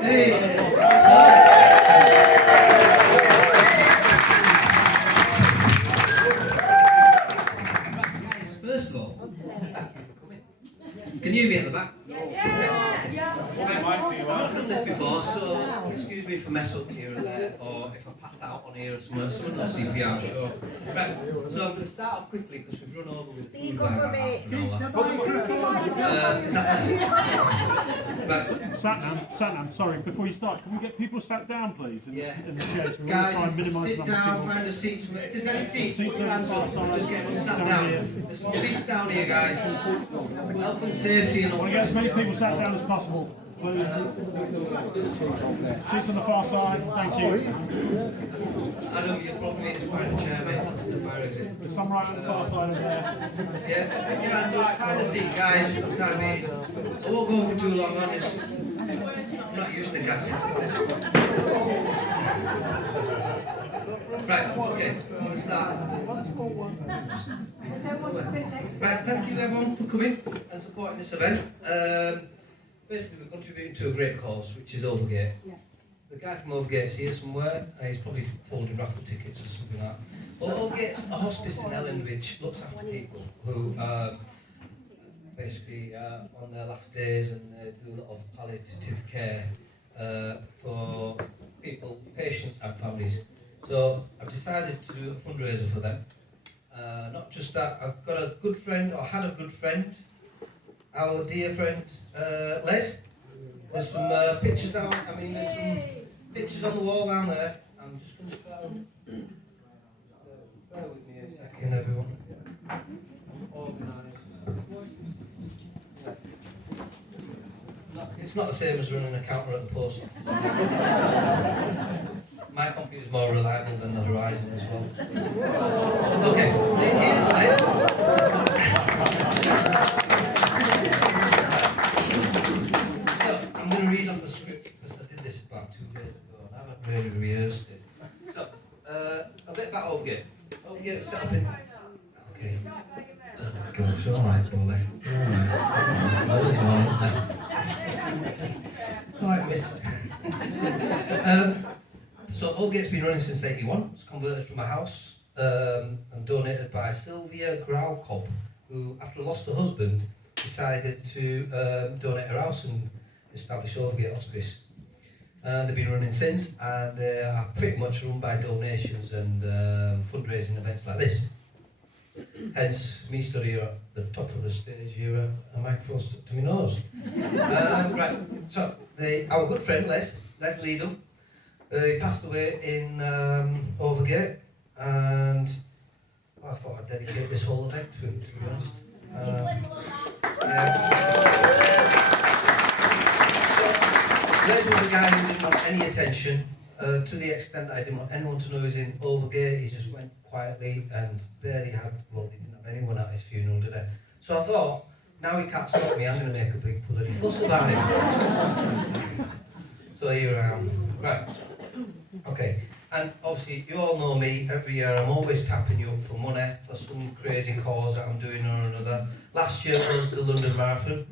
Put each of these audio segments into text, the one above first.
Hey. First of all, can you hear me at the back? I've done this before, so excuse me if I mess up here or there, or if I pass out on here or somewhere. Someone will CPR, sure. Right, so I'm going to start off quickly because we've run over with Speak up a bit. Satnam, sorry, before you start, can we get people sat down, please, in the chairs? We're going to Guys, try and minimise the sit number of down, people. find a seat. If there's any seats, Seats put your on hands the up. far side, Just get one sat down down. here. There's some seats down here, guys. Health and safety and I all. want to get as many people sat down as possible, please. Seats on the far side, thank you. Adam, you'll probably need to find a chair, mate. That's the fire exit. There's some right on the far side over there. Yeah, put your hands up, find a seat, guys. For the time being. I won't go for too long, honest. I'm not used to gassing. Right, okay, I'm going to start. Right, thank you everyone for coming and supporting this event. Basically, we're contributing to a great cause, which is Overgate. The guy from Overgate's here somewhere. He's probably folding raffle tickets or something like that. Well, Overgate's a hospice in Hebden Bridge, looks after people who basically on their last days, and they do a lot of palliative care for people, patients and families. So I've decided to do a fundraiser for them. Not just that, I've got a good friend, or had a good friend, our dear friend Les. There's some pictures down, there's some pictures on the wall down there. I'm just going to try and bear with me a second, everyone. Organised. It's not the same as running a counter at the post office. My computer's more reliable than the Horizon as well. Okay, here's Les. So, I'm going to read off the script because I did this about 2 days ago and I haven't really rehearsed it. So, a bit about Overgate. Overgate was set up in... Okay. Gosh, alright, Bolly. Alright, miss. So Overgate's been running since '81. It's converted from a house and donated by Sylvia Graucob, who, after lost her husband, decided to donate her house and establish Overgate Hospice. They've been running since, and they are pretty much run by donations and fundraising events like this. Hence, me stood here at the top of the stage here, a microphone stuck to my nose. Right, so our good friend Les Leedham, he passed away in Overgate, and I thought I'd dedicate this whole event to him, to be honest. Les was a guy who didn't want any attention, to the extent that I didn't want anyone to know he was in Overgate. He just went quietly and barely had, well, he didn't have anyone at his funeral, did he? So I thought, now he can't stop me, I'm going to make a big bloody fuss about it. So here I am. Right. Okay. And obviously, you all know me. Every year I'm always tapping you up for money for some crazy cause that I'm doing or another. Last year was the London Marathon.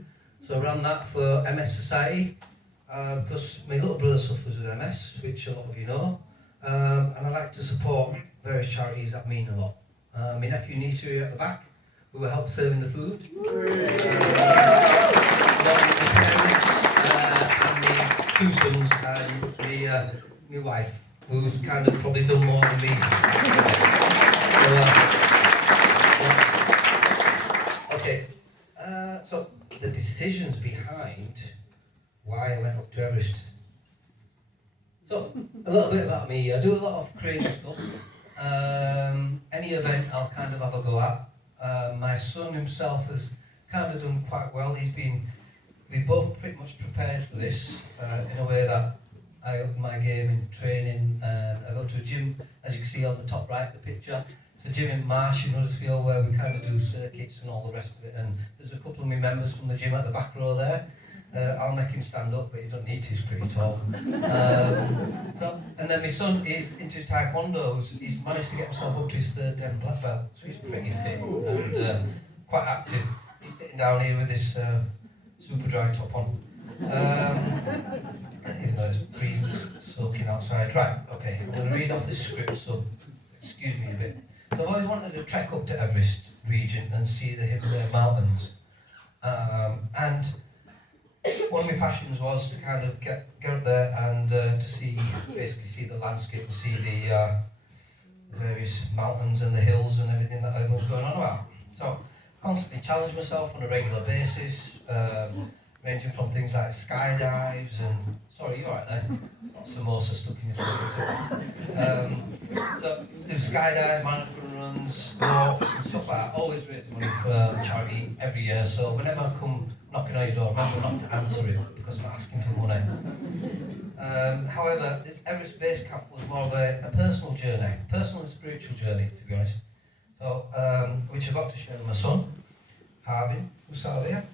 So I ran that for MS Society. Because my little brother suffers with MS, which a lot of you know, and I like to support various charities that mean a lot. My nephew Nisa here at the back, who will help serving the food. And my 2 sons and my wife, who's kind of probably done more than me. Okay, so the decisions behind why I went up to Everest. So, a little bit about me. I do a lot of crazy stuff. Any event I'll kind of have a go at. My son himself has kind of done quite well. We both pretty much prepared for this in a way that I up my game in training. I go to a gym, as you can see on the top right, the picture. It's a gym in Marsh in Huddersfield where we kind of do circuits and all the rest of it. And there's a couple of my members from the gym at the back row there. I'll make him stand up, but he doesn't need to, he's pretty tall. And then my son is into his taekwondo. He's managed to get himself up to his 3rd Den black belt, so he's pretty fit and quite active. He's sitting down here with his super dry top on. Even though outside. Right, okay, I'm going to read off this script, so excuse me a bit. So I've always wanted to trek up to Everest region and see the Himalayan mountains. And one of my passions was to kind of get up there and to basically see the landscape and see the various mountains and the hills and everything that I was going on about. So constantly challenge myself on a regular basis, ranging from things like skydives and, sorry, you alright there? Not samosa stuck in your throat. So do skydives, marathon runs, walks and stuff like that. Always raising money for charity every year. So whenever I come knocking on your door, remember not to answer it because I'm not asking for money. However, this Everest Base Camp was more of a personal journey, personal and spiritual journey, to be honest. So, which I got to share with my son, Harvin, who's out there.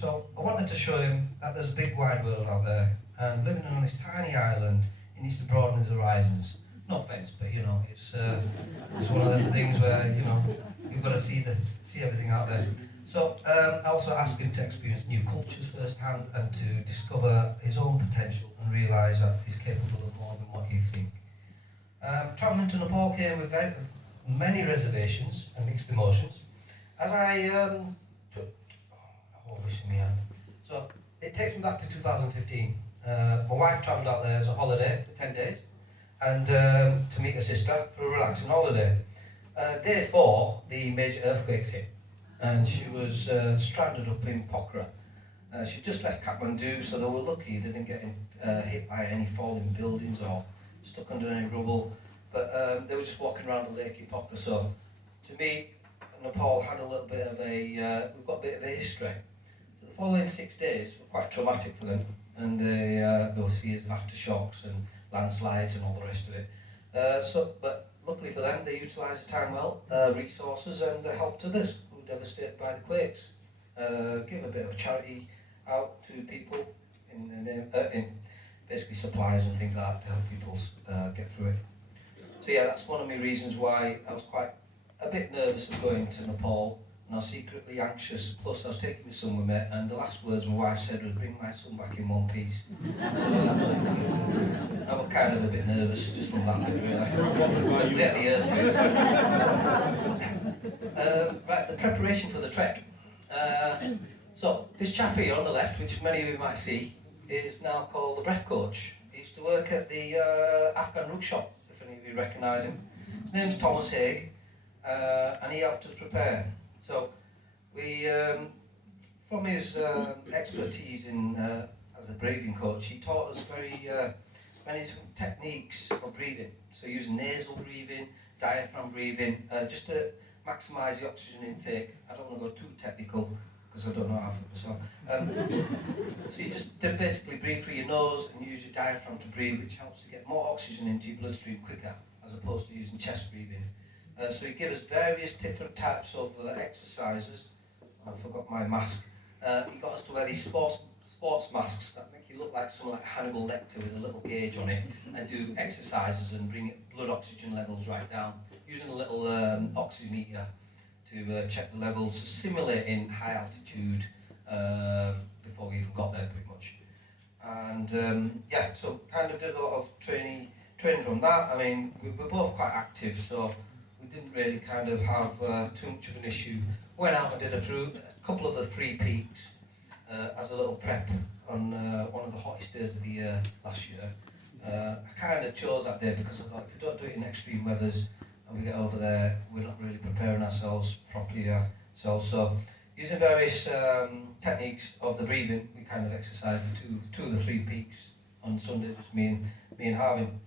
So I wanted to show him that there's a big wide world out there, and living on this tiny island, he needs to broaden his horizons. No offence, but you know, it's one of those things where you know you've got to see everything out there. So I also asked him to experience new cultures firsthand and to discover his own potential and realise that he's capable of more than what you think. Travelling to Nepal came with many reservations and mixed emotions. As I took, hold this in my hand. So it takes me back to 2015. My wife travelled out there as a holiday for 10 days and to meet her sister for a relaxing holiday. Day 4, the major earthquakes hit, and she was stranded up in Pokhara. She just left Kathmandu, so they were lucky they didn't get hit by any falling buildings or stuck under any rubble. But they were just walking around the lake in Pokhara. So to me, Nepal had a little bit of we've got a bit of a history. So the following 6 days were quite traumatic for them, and there was fears of aftershocks and landslides and all the rest of it. But luckily for them, they utilised the time well, resources, and helped others who were devastated by the quakes. Give a bit of charity out to people in basically supplies and things like that to help people get through it. So yeah, that's one of my reasons why I was quite a bit nervous of going to Nepal, and I was secretly anxious. Plus, I was taking my son with me, and the last words my wife said was, "Bring my son back in one piece." I was kind of a bit nervous just from that bit, really. Get the earthquakes. Right, the preparation for the trek. So this chap here on the left, which many of you might see, is now called the breath coach. He used to work at the Afghan rug shop, if any of you recognise him. His name's Thomas Haig. And he helped us prepare. So we, from his expertise in as a breathing coach, he taught us many different techniques of breathing. So using nasal breathing, diaphragm breathing, just to maximise the oxygen intake. I don't want to go too technical because I don't know how to. So you just basically breathe through your nose and use your diaphragm to breathe, which helps to get more oxygen into your bloodstream quicker, as opposed to using chest breathing. So he gave us various different types of exercises. I forgot my mask. He got us to wear these sports masks that make you look like someone like Hannibal Lecter with a little gauge on it, and do exercises and bring blood oxygen levels right down, using a little oxymeter to check the levels, simulating high altitude before we even got there, pretty much. And yeah, so kind of did a lot of training from that. I mean, we were both quite active, so we didn't really kind of have too much of an issue. Went out and did a couple of the 3 peaks as a little prep on one of the hottest days of the year last year. I kind of chose that day because I thought if we don't do it in extreme weathers and we get over there, we're not really preparing ourselves properly ourselves. So using various techniques of the breathing, we kind of exercised two of the 3 peaks on Sunday, just me and Harvin.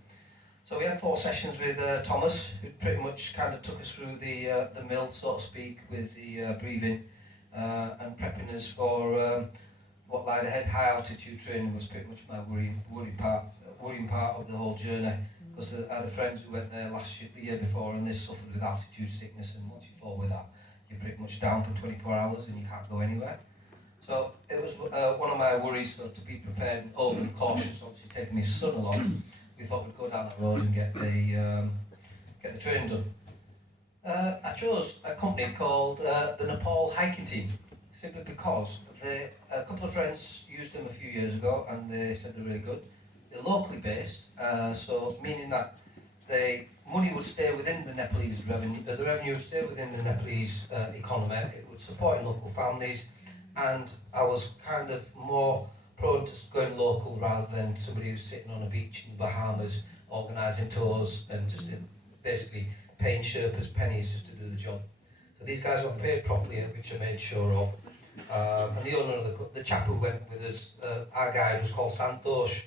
So we had 4 sessions with Thomas, who pretty much kind of took us through the mill, so to speak, with the breathing and prepping us for what lied ahead. High altitude training was pretty much my worrying part of the whole journey, because I had friends who went there the year before, and they suffered with altitude sickness, and once you fall with that, you're pretty much down for 24 hours and you can't go anywhere. So it was one of my worries, so to be prepared and overly cautious, obviously taking my son along. We thought we'd go down that road and get the training done. I chose a company called the Nepal Hiking Team, simply because a couple of friends used them a few years ago and they said they're really good. They locally based, so meaning that the money would stay within the Nepalese revenue, the revenue would stay within the Nepalese economy, it would support local families, and I was kind of more prone to going local rather than somebody who's sitting on a beach in the Bahamas organising tours and just basically paying Sherpas pennies just to do the job. So these guys got paid properly, which I made sure of. And the owner of the chap who went with us, our guide was called Santosh,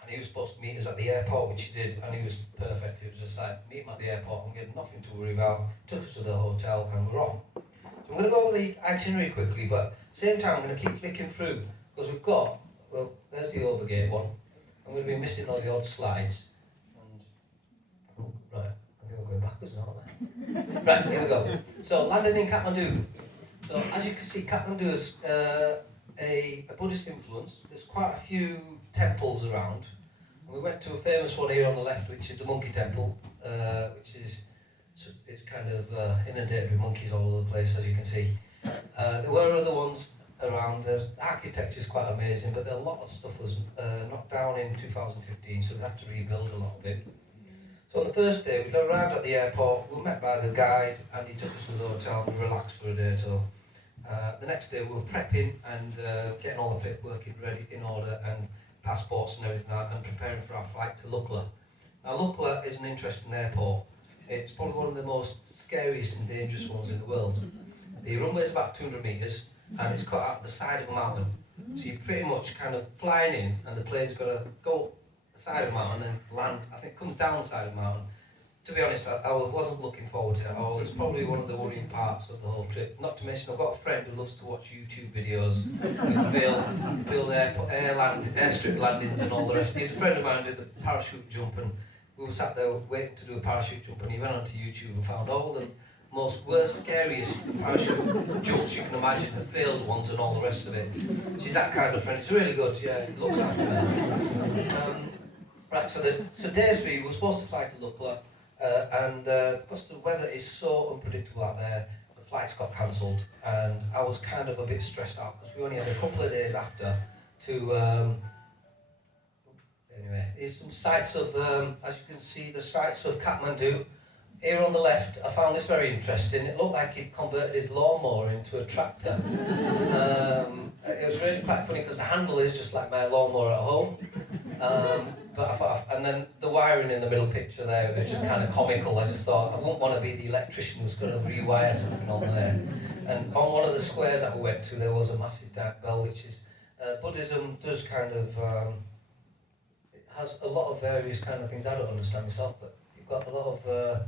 and he was supposed to meet us at the airport, which he did, and he was perfect. It was just like, meet him at the airport and get nothing to worry about. Took us to the hotel and we're off. So I'm going to go over the itinerary quickly, but at the same time I'm going to keep flicking through, because we've got, well, there's the Overgate one. I'm going to be missing all the odd slides. And, oh, right, I think we're going backwards now, aren't we? Right, here we go. So, landed in Kathmandu. So, as you can see, Kathmandu is a Buddhist influence. There's quite a few temples around. And we went to a famous one here on the left, which is the Monkey Temple, which is it's kind of inundated with monkeys all over the place, as you can see. There were other ones around. The architecture is quite amazing, but a lot of stuff was knocked down in 2015, so they had to rebuild a lot of it. So on the first day, we arrived at the airport, we were met by the guide, and he took us to the hotel and we relaxed for a day or so. The next day we were prepping and getting all the paperwork ready in order, and passports and everything like that, and preparing for our flight to Lukla. Now Lukla is an interesting airport. It's probably one of the most scariest and dangerous ones in the world. The runway is about 200 metres, and it's cut out the side of a mountain. So you're pretty much kind of flying in, and the plane's got to go up the side of the mountain and land. I think it comes down the side of the mountain. To be honest, I wasn't looking forward to it at all. It's probably one of the worrying parts of the whole trip. Not to mention, I've got a friend who loves to watch YouTube videos with failed airstrip landings and all the rest. He's a friend of mine who did the parachute jump, and we were sat there waiting to do a parachute jump, and he went onto YouTube and found all the most worst, scariest parachute jumps you can imagine, the failed ones and all the rest of it. She's that kind of friend. It's really good. Yeah, it looks after her. Right, so day 3, we were supposed to fly to Lukla. And because the weather is so unpredictable out there, the flights got cancelled, and I was kind of a bit stressed out because we only had a couple of days after to. Anyway, here's some sights of, as you can see, the sights of Kathmandu. Here on the left, I found this very interesting. It looked like he'd converted his lawnmower into a tractor. It was really quite funny because the handle is just like my lawnmower at home. But I thought, and then the wiring in the middle picture there was just kind of comical. I just thought, I wouldn't want to be the electrician who's going to rewire something on there. And on one of the squares that we went to, there was a massive dark bell, which is, Buddhism does kind of, it has a lot of various kind of things. I don't understand myself, but you've got a lot of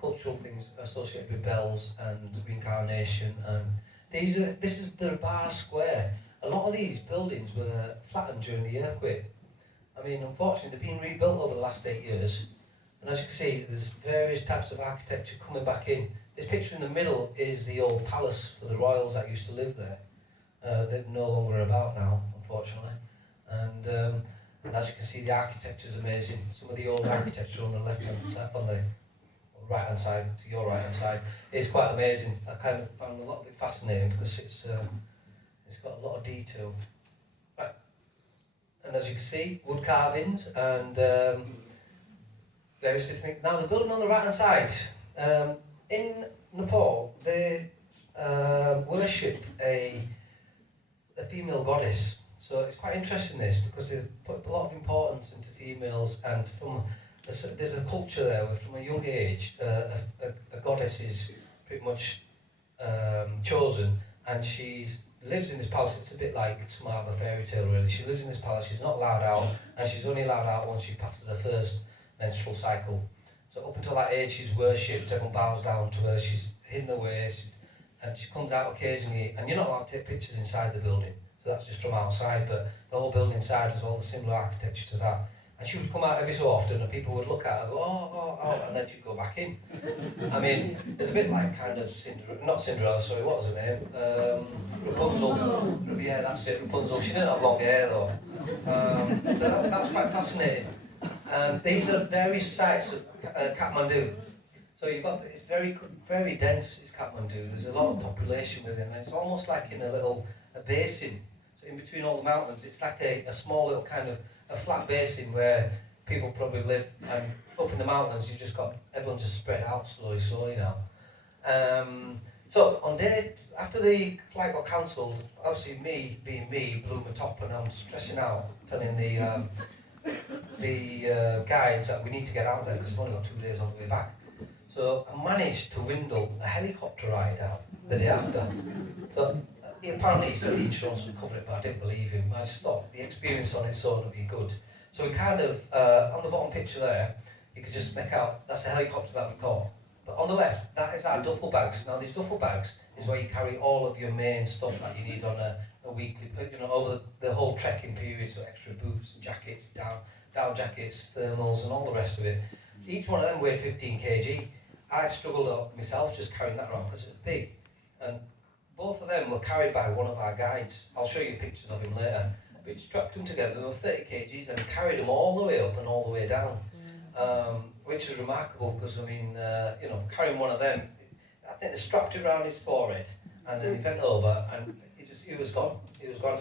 cultural things associated with bells and reincarnation. And this is the Bar Square. A lot of these buildings were flattened during the earthquake. I mean, unfortunately, they've been rebuilt over the last 8 years, and as you can see, there's various types of architecture coming back in. This picture in the middle is the old palace for the royals that used to live there. They're no longer about now, unfortunately. And as you can see, the architecture is amazing. Some of the old architecture on the left-hand side, on the right-hand side, to your right-hand side, is quite amazing. I kind of found a lot of it fascinating because it's got a lot of detail. Right. And as you can see, wood carvings and various different things. Now the building on the right hand side, in Nepal, they worship a female goddess. So it's quite interesting this, because they put a lot of importance into females, and there's a culture there where from a young age a goddess is pretty much chosen, and she lives in this palace. It's a bit like some out of a fairy tale, really. She lives in this palace, she's not allowed out, and she's only allowed out once she passes her first menstrual cycle. So up until that age she's worshipped, everyone bows down to her, she's hidden away, and she comes out occasionally, and you're not allowed to take pictures inside the building, so that's just from outside, but the whole building inside has all the similar architecture to that. And she would come out every so often, and people would look at her and go, oh, and then she'd go back in. I mean, it's a bit like kind of not Cinderella, sorry, what was her name? Rapunzel. Yeah, that's it, Rapunzel. She didn't have long hair though. So that's quite fascinating. And these are various sites of Kathmandu. So you've got, it's very, very dense, it's Kathmandu. There's a lot of population within there. It's almost like in a basin. So in between all the mountains, it's like a small little kind of a flat basin where people probably live, and up in the mountains you just got everyone just spread out slowly now. So on day after the flight got cancelled, obviously me being me blew my top, and I'm stressing out, telling the guides that we need to get out there because we've only got 2 days all the way back. So I managed to windle a helicopter ride out the day after. So apparently he said the insurance would cover it, but I didn't believe him. I just thought the experience on its own would be good. So we kind of, on the bottom picture there, you could just make out, that's a helicopter that we caught. But on the left, that is our duffel bags. Now these duffel bags is where you carry all of your main stuff that you need on a weekly, over the whole trekking period, so extra boots, jackets, down jackets, thermals and all the rest of it. Each one of them weighed 15 kg. I struggled up myself just carrying that around because it was big. And both of them were carried by one of our guides. I'll show you pictures of him later. But he strapped them together, they were 30 kgs, and carried them all the way up and all the way down. Which was remarkable because, I mean, carrying one of them, I think they strapped it around his forehead, and then he bent over, and he was gone. He was gone.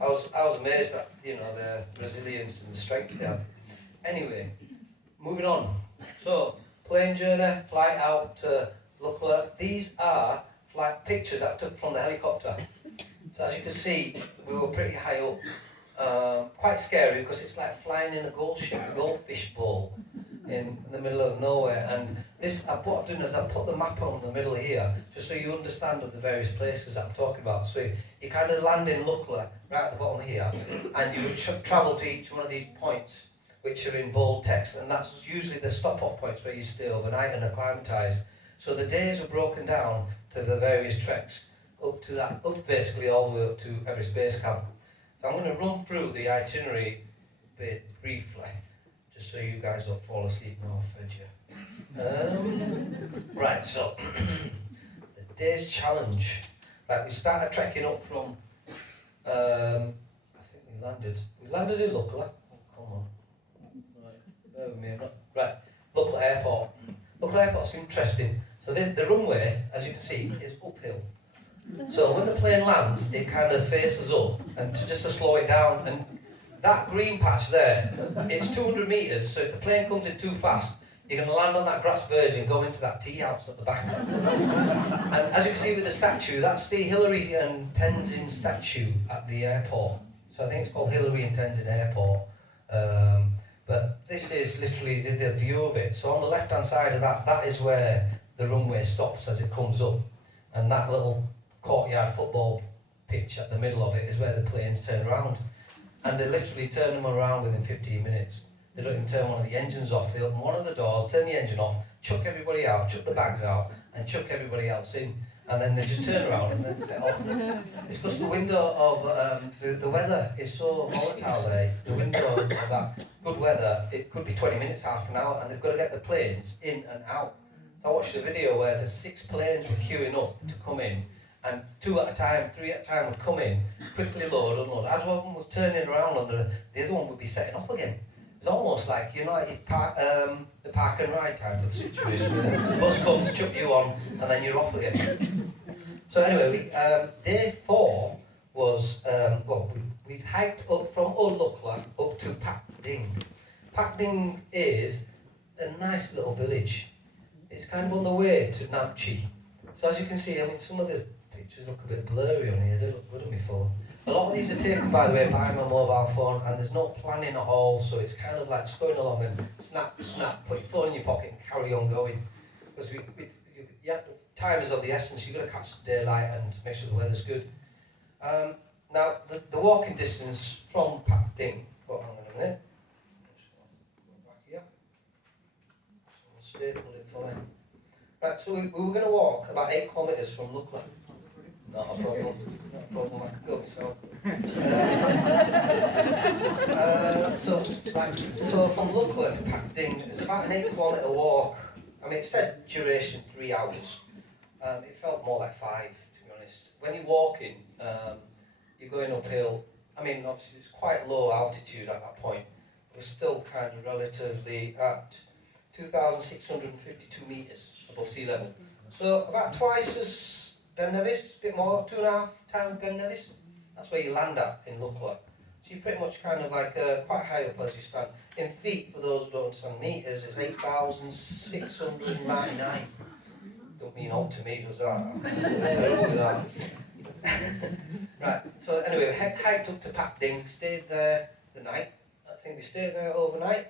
I was amazed at, the resilience and the strength they had. Anyway, moving on. So, plane journey, flight out to Lukla. These are flight pictures that I took from the helicopter. So as you can see, we were pretty high up. Quite scary because it's like flying in a goldfish bowl in the middle of nowhere. And what I've done is I've put the map on the middle here, just so you understand of the various places that I'm talking about. So you kind of land in Lukla, right at the bottom here, and you would travel to each one of these points, which are in bold text, and that's usually the stop-off points where you stay overnight and acclimatise. So the days were broken down to the various treks, up basically all the way up to Everest Base Camp. So I'm going to run through the itinerary bit briefly, just so you guys don't fall asleep and I'll fed you. Right, so the day's challenge. Right, we started trekking up from, I think we landed in Lukla. Oh, come on. Right, bear with me. Right, Lukla Airport. Lukla Airport's interesting. So the runway, as you can see, is uphill. So when the plane lands, it kind of faces up, and just to slow it down, and that green patch there, it's 200 metres, so if the plane comes in too fast, you're going to land on that grass verge and go into that tea house at the back. And as you can see with the statue, that's the Hillary and Tenzin statue at the airport. So I think it's called Hillary and Tenzin Airport. But this is literally the view of it. So on the left-hand side of that is where the runway stops as it comes up. And that little courtyard football pitch at the middle of it is where the planes turn around. And they literally turn them around within 15 minutes. They don't even turn one of the engines off. They open one of the doors, turn the engine off, chuck everybody out, chuck the bags out, and chuck everybody else in. And then they just turn around and then set off. It's because the window of the weather is so volatile there. The window of that good weather, it could be 20 minutes, half an hour, and they've got to get the planes in and out. So I watched a video where the 6 planes were queuing up to come in, and 2 at a time, 3 at a time would come in, quickly load, unload. As one was turning around, and the other one would be setting off again. It's almost like, the park and ride type of situation. The bus comes, chuck you on, and then you're off again. So anyway, day 4 was, we hiked up from Lukla up to Pakding. Pakding is a nice little village. It's kind of on the way to Namche. So as you can see, I mean, some of the pictures look a bit blurry on here, they look good on my phone. A lot of these are taken, by the way, by my mobile phone, and there's no planning at all, so it's kind of like just going along and snap, put your phone in your pocket and carry on going. Because time is of the essence, you've got to catch the daylight and make sure the weather's good. Now, the walking distance from Pakding, hang on a minute. Go back here. Someone stapled it for me. Right, so we were going to walk about 8 kilometres from Lukla. Not a problem. Not a problem. I could go myself. So from Lukla to Pakding, it's about an 8-kilometre walk. I mean, it said duration 3 hours. It felt more like 5, to be honest. When you're walking, you're going uphill. I mean, obviously it's quite low altitude at that point. We're still kind of relatively at 2,652 metres above sea level. So about twice as Ben Nevis, a bit more, 2.5 times Ben Nevis. That's where you land at in Lukla. So So you're pretty much kind of like quite high up as you stand. In feet, for those who don't understand meters, it's 8,699. Don't mean old to me, does that? Right, so anyway, we hiked up to Papding, stayed there the night. I think we stayed there overnight.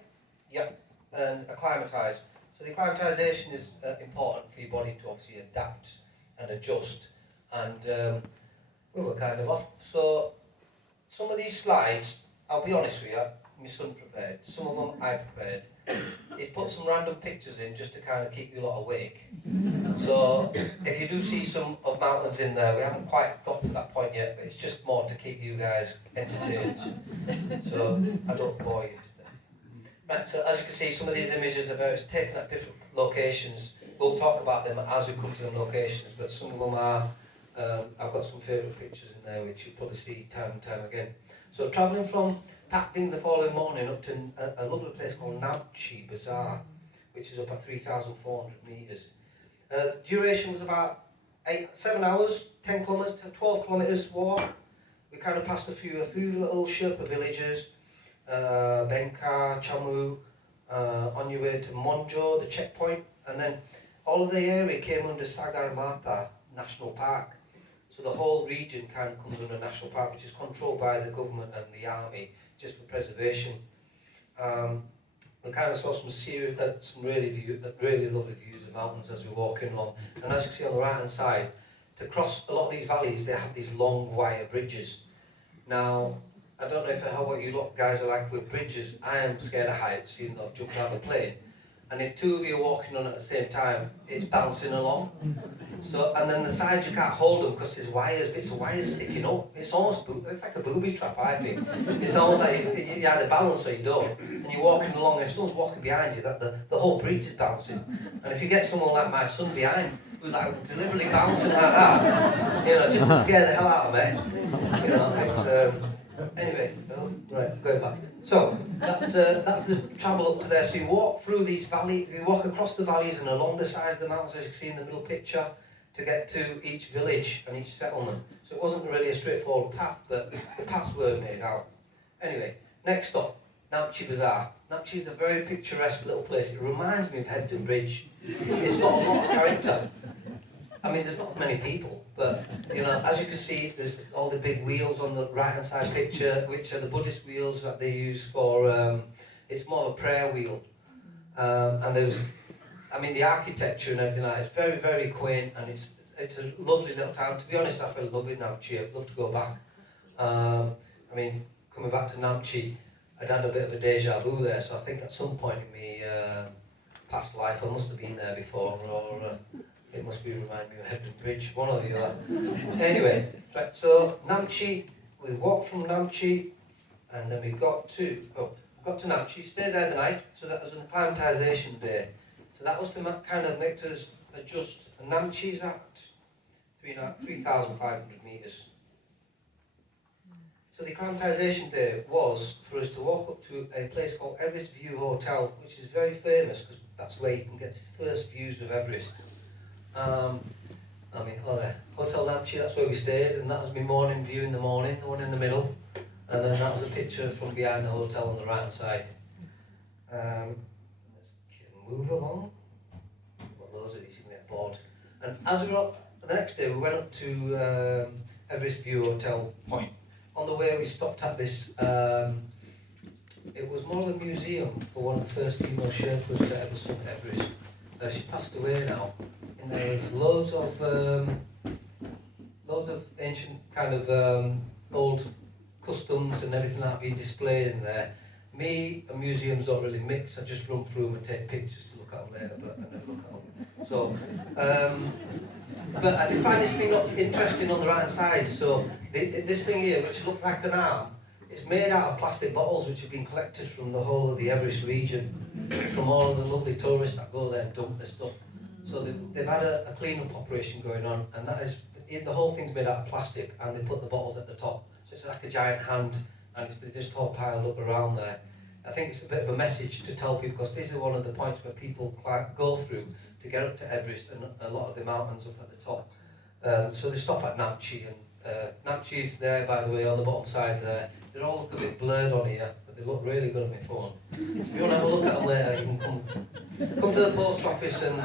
Yeah, and acclimatised. So the acclimatisation is important for your body to obviously adapt and adjust. And we were kind of off. So some of these slides, I'll be honest with you, my son prepared. Some of them I prepared. He's put some random pictures in just to kind of keep you lot awake. So if you do see some of mountains in there, we haven't quite got to that point yet, but it's just more to keep you guys entertained. So I don't bore you to death. Right, so as you can see, some of these images are taken at different locations. We'll talk about them as we come to them locations, but some of them are, I've got some favourite pictures in there which you'll probably see time and time again. So travelling from Papding the following morning up to a lovely place called Namche Bazaar, which is up at 3,400 metres. Duration was about 7 hours, 10 kilometres, 12 kilometres walk. We kind of passed a few little Sherpa villages, Benka, Chamu, on your way to Monjo, the checkpoint, and then all of the area came under Sagarmatha National Park. So the whole region kind of comes under National Park, which is controlled by the government and the army, just for preservation. We kind of saw some really lovely views of mountains as we were walking along. And as you can see on the right hand side, to cross a lot of these valleys, they have these long wire bridges. Now, I don't know what you guys are like with bridges. I am scared of heights, even though I've jumped out of the plane. And if two of you are walking on at the same time, it's bouncing along. So, and then the sides you can't hold them because there's bits of wires sticking up. It's like a booby trap, I think. It's almost like you either balance or you don't. And you're walking along, and if someone's walking behind you, the whole bridge is bouncing. And if you get someone like my son behind, who's like deliberately bouncing like that, just to scare the hell out of me. Anyway, right, going back. So that's the travel up to there. So you walk through these valleys, you walk across the valleys and along the side of the mountains, as you can see in the middle picture, to get to each village and each settlement. So it wasn't really a straightforward path, but the paths were made out. Anyway, next stop, Namche Bazaar. Namche is a very picturesque little place. It reminds me of Hebden Bridge. It's got a lot of character. I mean, there's not many people, but as you can see, there's all the big wheels on the right-hand side picture, which are the Buddhist wheels that they use for. It's more of a prayer wheel, and the architecture and everything like that is very, very quaint, and it's a lovely little town. To be honest, I fell in love with Namche. I'd love to go back. Coming back to Namche, I'd had a bit of a deja vu there, so I think at some point in my past life, I must have been there before, or. It must be reminding me of Hebden Bridge, one or the other. Anyway, right, so Namche, we walked from Namche, and then we got to Namche, stayed there the night, so that was an acclimatisation day. So that was to kind of make us adjust. And Namche's at 3,500 metres. So the acclimatisation day was for us to walk up to a place called Everest View Hotel, which is very famous because that's where you can get first views of Everest. Hotel Namche, that's where we stayed, and that was my morning view in the morning, the one in the middle, and then that was a picture from behind the hotel on the right hand side. Let's move along. Well, those are easy to get bored. And as we were up, the next day we went up to Everest View Hotel Point. On the way we stopped at this, it was more of a museum for one of the first female Sherpas to ever summit Everest. She passed away now. And there's loads of ancient kind of old customs and everything that have been displayed in there. Me and museums don't really mix. I just run through them and take pictures to look at them later, but I never look at them. So, but I did find this thing interesting on the right hand side. So this thing here, which looked like an arm, is made out of plastic bottles which have been collected from the whole of the Everest region, from all of the lovely tourists that go there and dump their stuff. So they've had a clean-up operation going on, and that is, the whole thing's made out of plastic, and they put the bottles at the top. So it's like a giant hand, and it's just all piled up around there. I think it's a bit of a message to tell people, because this is one of the points where people go through to get up to Everest, and a lot of the mountains up at the top. So they stop at Namche, and Natchez there, by the way, on the bottom side there. They all look a bit blurred on here, but they look really good on my phone. If you want to have a look at them later, you can come to the post office and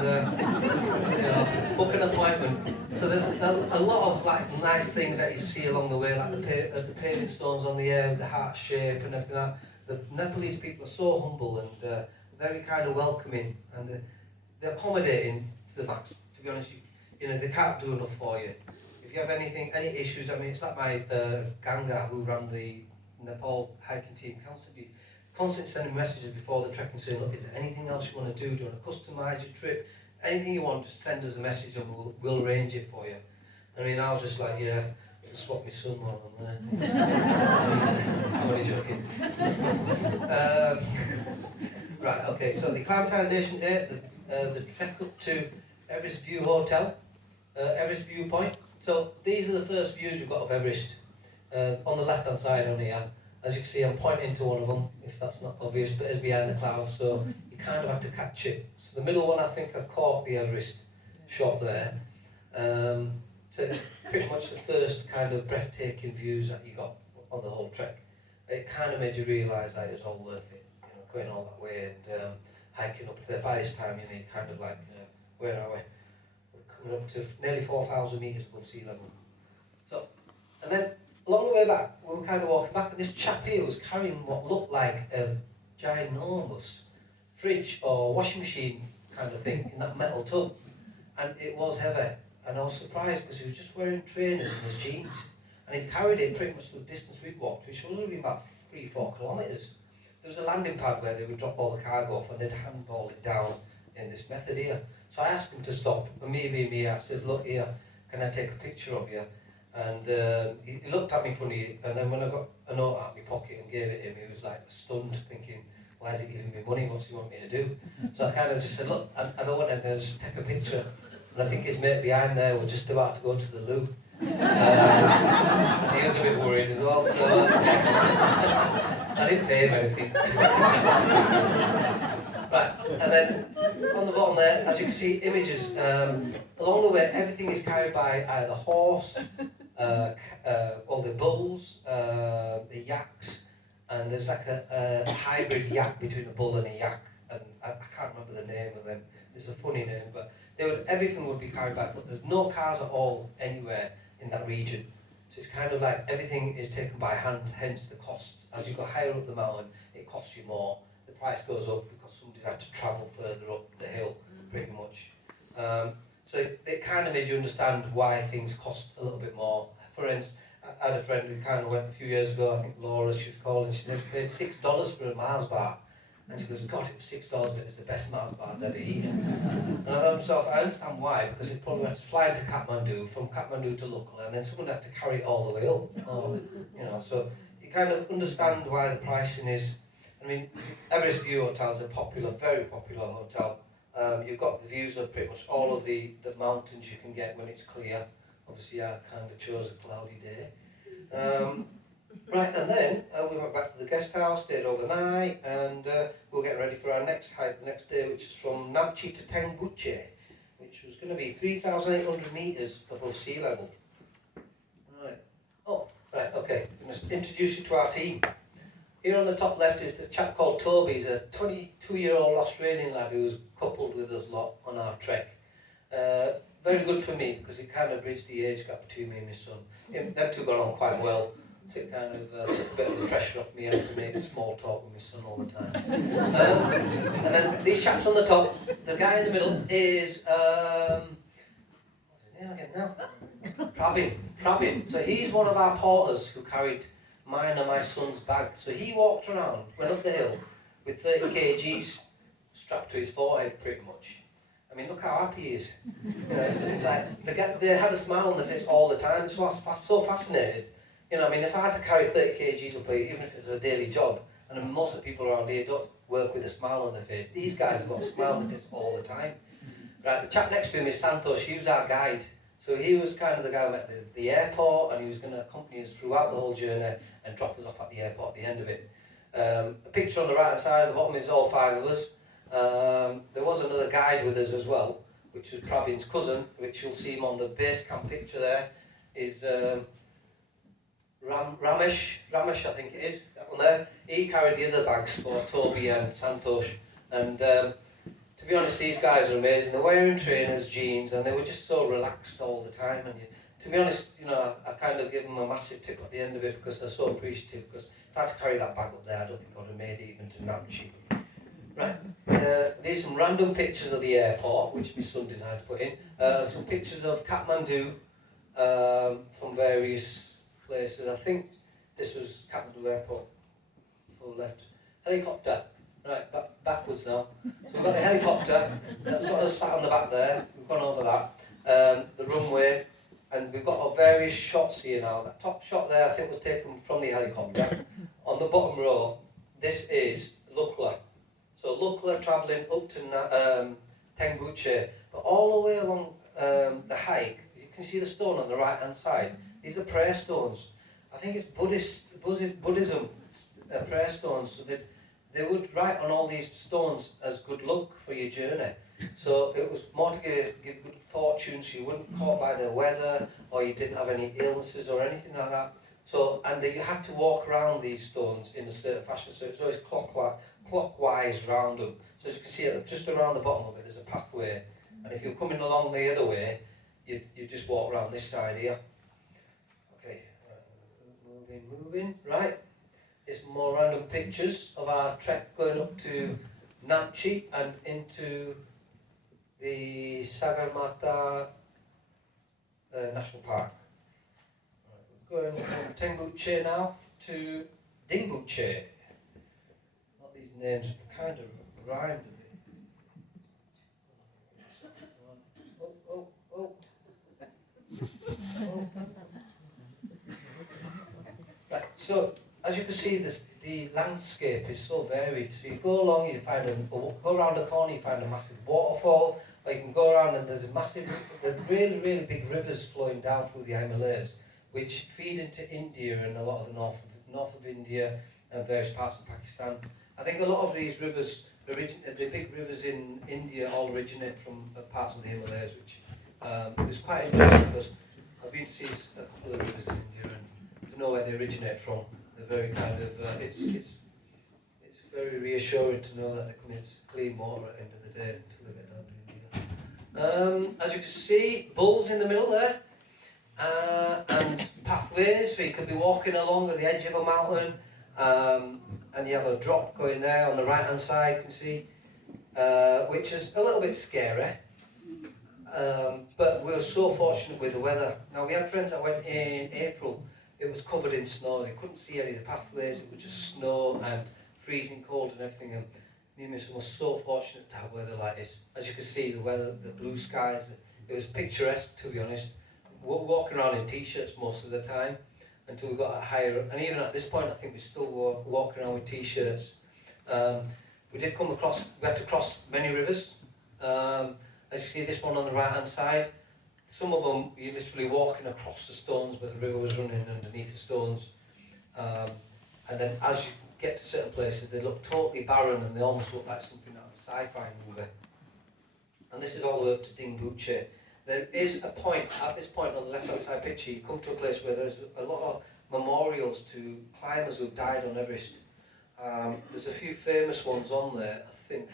book an appointment. So there's a lot of like nice things that you see along the way, like the paving stones on the air, the heart shape and everything like that. The Nepalese people are so humble and very kind of welcoming, and they're accommodating to the max. To be honest, you know, they can't do enough for you. If you have any issues, I mean, it's like my Ganga who ran the Nepal hiking team, constantly sending messages before the trekking saying, look, is there anything else you want to do? Do you want to customise your trip? Anything you want, just send us a message and we'll arrange it for you. I mean, I was just like, yeah, I'll swap my son while I'm there. I'm only joking. Right, okay, so the acclimatisation date, the trek up to Everest View Hotel, Everest View Point. So these are the first views we've got of Everest. On the left hand side on here, as you can see, I'm pointing to one of them, if that's not obvious, but it's behind the clouds, so you kind of have to catch it. So the middle one, I think I caught the Everest shot there. So it's pretty much the first kind of breathtaking views that you got on the whole trek. It kind of made you realise that it was all worth it, you know, going all that way and hiking up there. By this time, you know, kind of like, where are we? We're coming up to nearly 4,000 metres above sea level. So, and then along the way back, we were kind of walking back, and this chap here was carrying what looked like a ginormous fridge or washing machine kind of thing in that metal tub. And it was heavy. And I was surprised because he was just wearing trainers and his jeans. And he carried it pretty much the distance we'd walked, which was only about 3-4 kilometres. There was a landing pad where they would drop all the cargo off and they'd handball it down in this method here. So I asked him to stop. And me, I says, look here, can I take a picture of you? And he looked at me funny, and then when I got a note out of my pocket and gave it him, he was like stunned, thinking, why is he giving me money? What's he want me to do? So I kind of just said, look, I don't want to just take a picture. And I think his mate behind there was just about to go to the loo. He was a bit worried as well, so I didn't pay him anything. Right, and then on the bottom there, as you can see, images. Along the way, everything is carried by either horse, all the bulls, the yaks, and there's like a hybrid yak between a bull and a yak, and I can't remember the name of them. It's a funny name, but everything would be carried by foot. There's no cars at all anywhere in that region. So it's kind of like everything is taken by hand, hence the costs. As you go higher up the mountain, it costs you more. The price goes up because somebody's had to travel further up the hill, pretty much. So it kind of made you understand why things cost a little bit more. For instance, I had a friend who kind of went a few years ago, I think Laura she was called, and she said paid $6 for a Mars bar. And she goes, God, it was $6, but it's the best Mars bar I've ever eaten. And I thought to myself, I understand why, because it probably had to fly to Kathmandu, from Kathmandu to local, and then someone had to carry it all the way up. You know, so you kind of understand why the pricing is. I mean, Everest View Hotel is a popular, very popular hotel. You've got the views of pretty much all of the mountains you can get when it's clear. Obviously, I kind of chose a cloudy day. Right, and then we went back to the guest house, stayed overnight, and we were getting ready for our next hike the next day, which is from Namche to Tengbuche, which was going to be 3,800 metres above sea level. Right. Oh, right, okay. I'm going to introduce you to our team. Here on the top left is the chap called Toby. He's a 22-year-old Australian lad who was coupled with us lot on our trek. Very good for me because it kind of bridged the age gap between me and my son. Them two got on quite well. So it kind of took a bit of the pressure off me to make small talk with my son all the time. And then these chaps on the top, the guy in the middle is, what's his name again now? Pravin. So he's one of our porters who carried mine and my son's bag. So he walked around, went up the hill with 30 kgs strapped to his forehead pretty much. I mean, look how happy he is. You know, it's like, they had a smile on their face all the time. So I was so fascinated. You know, I mean, if I had to carry 30 kgs up here, even if it's a daily job, and most of the people around here don't work with a smile on their face, these guys have got a smile on their face all the time. Right, the chap next to him is Santosh, he was our guide. So he was kind of the guy who met at the airport, and he was going to accompany us throughout the whole journey and drop us off at the airport at the end of it. A picture on the right side, at the bottom is all 5 of us. There was another guide with us as well, which was Pravin's cousin, which you'll see him on the base camp picture there, is Ramesh, I think it is, that one there. He carried the other bags for Toby and Santosh. And to be honest, these guys are amazing. They're wearing trainers, jeans, and they were just so relaxed all the time. And to be honest, you know, I kind of give them a massive tip at the end of it because they're so appreciative. Because if I had to carry that bag up there, I don't think I would have made it even to Namchi. Right, these are some random pictures of the airport, which my son decided to put in. Some pictures of Kathmandu from various places. I think this was Kathmandu Airport. Full left. Helicopter. Right, backwards now. So we've got the helicopter. That's got us sat on the back there. We've gone over that. The runway. And we've got various shots here now. That top shot there, I think, was taken from the helicopter. On the bottom row, this is Lukla. So Lukla travelling up to Tengbuche, but all the way along the hike, you can see the stone on the right-hand side. These are prayer stones. I think it's Buddhism prayer stones. So they would write on all these stones as good luck for your journey. So it was more to give good fortune, so you wouldn't be caught by the weather, or you didn't have any illnesses or anything like that. So, and you had to walk around these stones in a certain fashion, so it's always clockwise round them. So as you can see, just around the bottom of it, there's a pathway. And if you're coming along the other way, you just walk around this side here. Okay, moving, right. There's more random pictures of our trek going up to Namchi and into the Sagarmatha National Park. Right, we're going from Tengbuche now to Dingbuche. Not these names kind of rhymed a bit. Oh. Right, so as you can see, the landscape is so varied. So you go along, you find go around the corner, you find a massive waterfall, or you can go around and there's really, really big rivers flowing down through the Himalayas, which feed into India and a lot of the north of India and various parts of Pakistan. I think a lot of these rivers, the big rivers in India, all originate from parts of the Himalayas, which is quite interesting because I've been to see a couple of rivers in India and to know where they originate from. They're very kind of, it's very reassuring to know that it's clean water at the end of the day until they get down to India. As you can see, bulls in the middle there, and pathways, so you could be walking along at the edge of a mountain, and you have a drop going there on the right hand side, you can see, which is a little bit scary. But we were so fortunate with the weather. Now, we had friends that went in April. It was covered in snow. They couldn't see any of the pathways. It was just snow and freezing cold and everything. And me and my son were so fortunate to have weather like this. As you can see, the weather, the blue skies, it was picturesque, to be honest. We're walking around in t-shirts most of the time until we got higher. And even at this point, I think we're still walking around with t-shirts. We had to cross many rivers. As you see, this one on the right-hand side, some of them you're literally walking across the stones, but the river was running underneath the stones. And then as you get to certain places, they look totally barren and they almost look like something out of a sci-fi movie. And this is all the way up to Dingbuche. There is a point, at this point on the left-hand side picture, you come to a place where there's a lot of memorials to climbers who died on Everest. There's a few famous ones on there. I think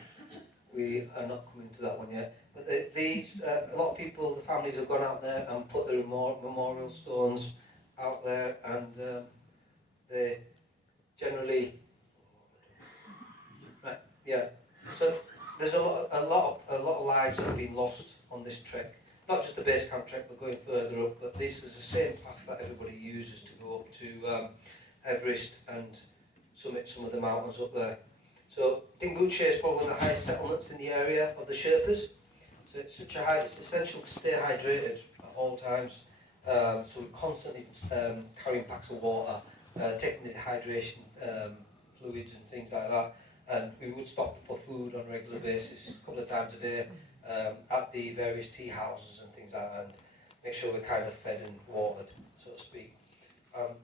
we are not coming to that one yet. But a lot of people, the families have gone out there and put their memorial stones out there, and they generally, right, yeah. So there's a lot of lives that have been lost on this trek. Not just the base camp trek, but going further up. But this is the same path that everybody uses to go up to Everest and summit some of the mountains up there. So Dingbuche is probably one of the highest settlements in the area of the Sherpas. So it's such a high, it's essential to stay hydrated at all times. So we're constantly carrying packs of water, taking the hydration fluids and things like that. And we would stop for food on a regular basis, a couple of times a day, at the various tea houses and things like that, and make sure we're kind of fed and watered, so to speak. I'm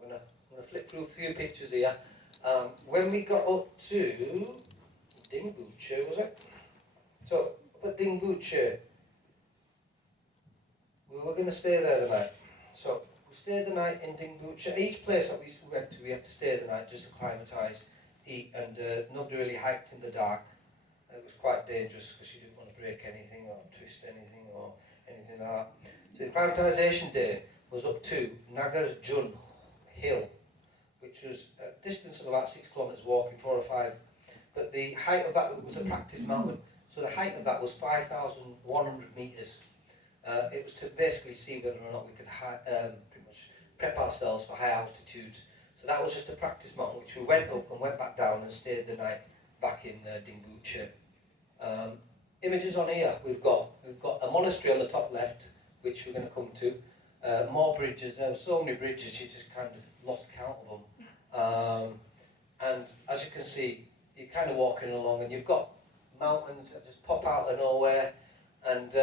going to flip through a few pictures here. When we got up to Dingbuche, was it? So, up at Dingbuche, we were going to stay there the night. So, we stayed the night in Dingbucha. Each place that we went to, we had to stay the night just to acclimatise, eat, and nobody really hiked in the dark. It was quite dangerous because you didn't want to break anything or twist anything or anything like that. So the acclimatisation day was up to Nagarjun Hill, which was a distance of about 6 kilometres walking, 4 or 5. But the height of that was a practice mountain. So the height of that was 5,100 metres. It was to basically see whether or not we could pretty much prep ourselves for high altitudes. So that was just a practice mountain, which we went up and went back down and stayed the night back in Dingbucha. Images on here we've got a monastery on the top left, which we're going to come to. More bridges. There were so many bridges you just kind of lost count of them. And as you can see, you're kind of walking along, and you've got mountains that just pop out of nowhere. And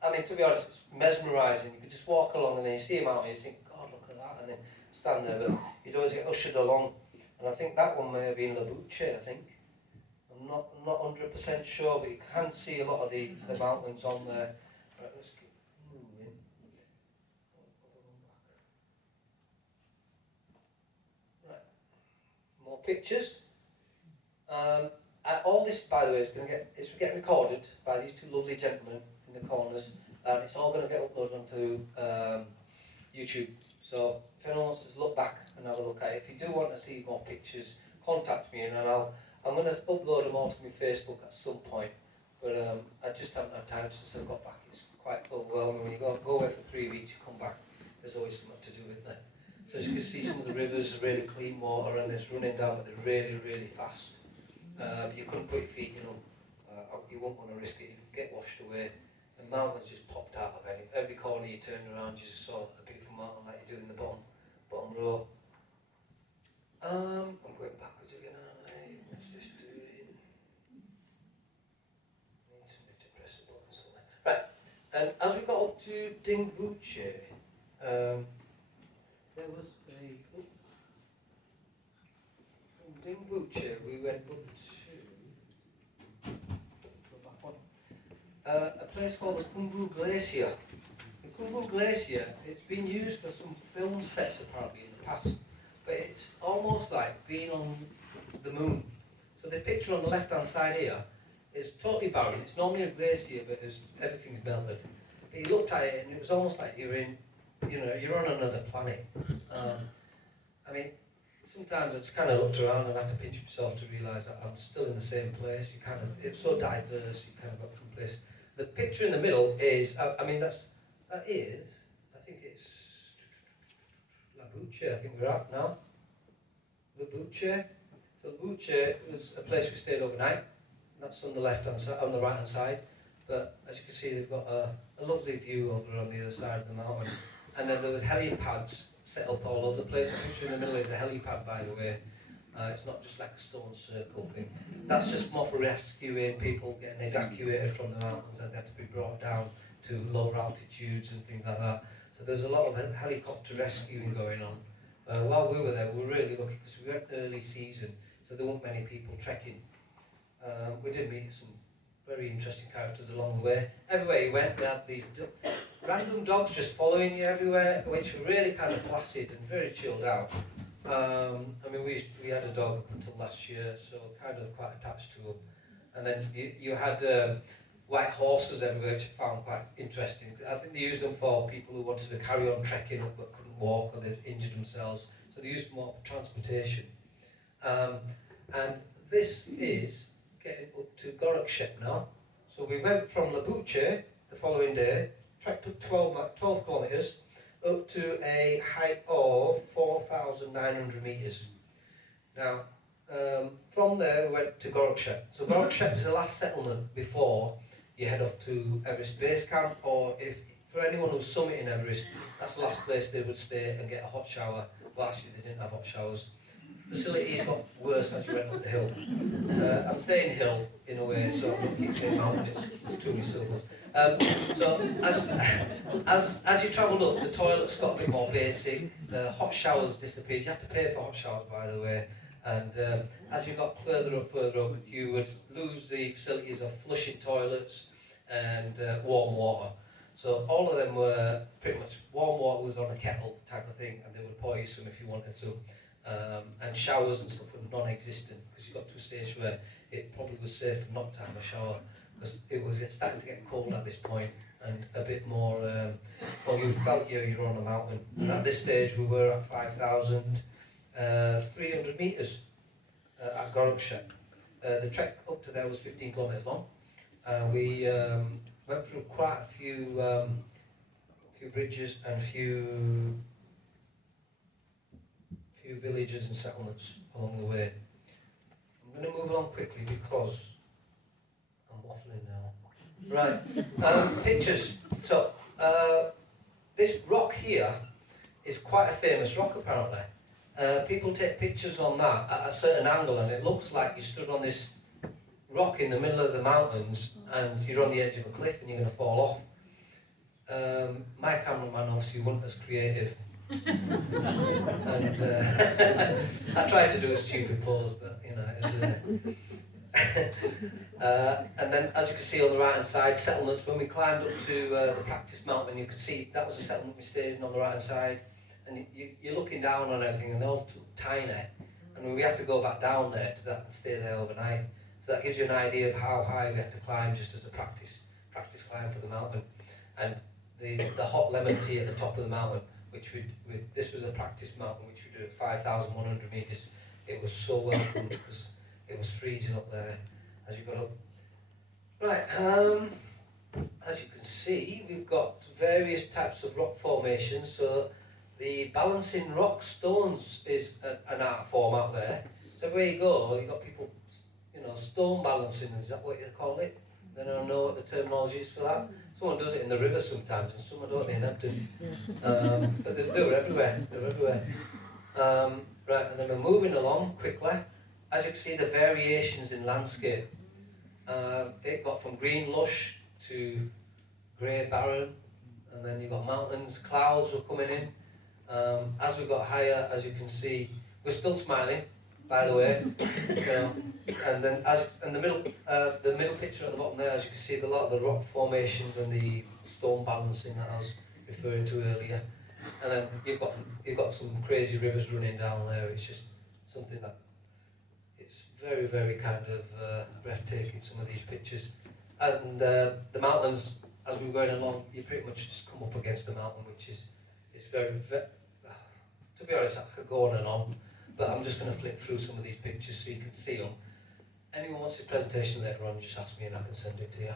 I mean, to be honest, it's mesmerising. You can just walk along, and then you see a mountain, and you think, God, look at that, and then stand there. But you'd always get ushered along. And I think that one may have been Labuche, I think. I'm not 100% sure, but you can see a lot of the mountains on there. Right, let's keep moving. Right, more pictures. All this, by the way, is getting recorded by these two lovely gentlemen in the corners, and it's all going to get uploaded onto YouTube. So if anyone wants to look back and have a look at it, if you do want to see more pictures, contact me, and I'm going to upload them all to my Facebook at some point. But I just haven't had time since I got back. It's quite overwhelming when you go away for 3 weeks, you come back. There's always something to do with it. So as you can see, some of the rivers are really clean water, and it's running down, but they're really, really fast. You couldn't put your feet in them. You won't want to risk it. You could get washed away. The mountains just popped out of every corner you turned around. You just saw a beautiful mountain like you do in the bottom row. I'm going backwards again, aren't I? What's this doing? Need somebody to press a button somewhere. Right. And as we got up to Dingbucha, there was from Dingbucha we went up to a place called the Kumbu Glacier. The Kumbu Glacier, it's been used for some film sets apparently in the past, but it's almost like being on the moon. So the picture on the left hand side here is totally barren. It's normally a glacier, but everything's melted. But you looked at it and it was almost like you're on another planet. I mean, sometimes I just kind of looked around and I had to pinch myself to realise that I'm still in the same place. It's so diverse. You kind of got from place. The picture in the middle is, I think it's Labuche. I think we're at now. Labuche. So Labuche was a place we stayed overnight. That's on the left-hand side, on the right-hand side. But as you can see, they've got a lovely view over on the other side of the mountain. And then there was helipads set up all over the place. The picture in the middle is a helipad, by the way. It's not just like a stone circle thing. That's just more for rescuing people getting evacuated from the mountains, and they have to be brought down to lower altitudes and things like that. So there's a lot of helicopter rescuing going on. While we were there, we were really lucky because we went early season, so there weren't many people trekking. We did meet some very interesting characters along the way. Everywhere you went, we had these random dogs just following you everywhere, which were really kind of placid and very chilled out. I mean, we had a dog up until last year, so kind of quite attached to him. And then you had white horses everywhere, which I found quite interesting. I think they used them for people who wanted to carry on trekking up but couldn't walk, or they'd injured themselves. So they used them more for transportation. And this is getting up to Gorakshep now. So we went from Labuche the following day, trekked up 12 kilometres, up to a height of 4,900 metres. Now, from there we went to Gorakshep. So Gorakshep is the last settlement before you head off to Everest Base Camp, or if for anyone who's summiting Everest, that's the last place they would stay and get a hot shower. Well, actually they didn't have hot showers. Facilities got worse as you went up the hill. I'm saying hill in a way, so I'm not keep saying mountain, it's too many syllables. So as you travelled up, the toilets got a bit more basic, the hot showers disappeared. You have to pay for hot showers, by the way, and as you got further up, you would lose the facilities of flushing toilets and warm water. So all of them were pretty much warm water was on a kettle type of thing, and they would pour you some if you wanted to. And showers and stuff were non-existent, because you got to a stage where it probably was safe not to have a shower, because it was starting to get cold at this point, and a bit more, well, you felt you're on a mountain. And at this stage we were at 5,300 metres at Gorokshek. The trek up to there was 15 kilometres long. We went through quite a few bridges and few villages and settlements along the way. I'm going to move along quickly because I'm waffling now. Right, pictures. So this rock here is quite a famous rock apparently. People take pictures on that at a certain angle, and it looks like you stood on this rock in the middle of the mountains and you're on the edge of a cliff and you're going to fall off. My cameraman obviously wasn't as creative. And I tried to do a stupid pose, but you know, it was, and then as you can see on the right hand side, settlements. When we climbed up to the practice mountain, you could see that was a settlement we stayed in on the right hand side, and you're looking down on everything, and they're all tiny, and we have to go back down there to that and stay there overnight. So that gives you an idea of how high we had to climb just as a practice climb for the mountain. And the hot lemon tea at the top of the mountain, which this was a practice mountain which we did at 5,100 metres. It was so welcome because it was freezing up there as you got up. Right, as you can see, we've got various types of rock formations. So the balancing rock stones is an art form out there. So everywhere you go, you've got people, you know, stone balancing, is that what you call it? They don't know what the terminology is for that. Someone does it in the river sometimes, and someone don't in Hebden. But they're everywhere. They're everywhere. Right, and then we're moving along quickly. As you can see, the variations in landscape. It got from green lush to grey barren, and then you've got mountains. Clouds were coming in. As we got higher, as you can see, we're still smiling, by the way. And then, the middle picture at the bottom there, as you can see, a lot of the rock formations and the stone balancing that I was referring to earlier. And then you've got some crazy rivers running down there. It's just something that it's very, very kind of breathtaking. Some of these pictures, and the mountains. As we were going along, you pretty much just come up against the mountain, which is very. To be honest, I could go on and on. But I'm just going to flip through some of these pictures so you can see them. Anyone wants a presentation later on, just ask me and I can send it to you.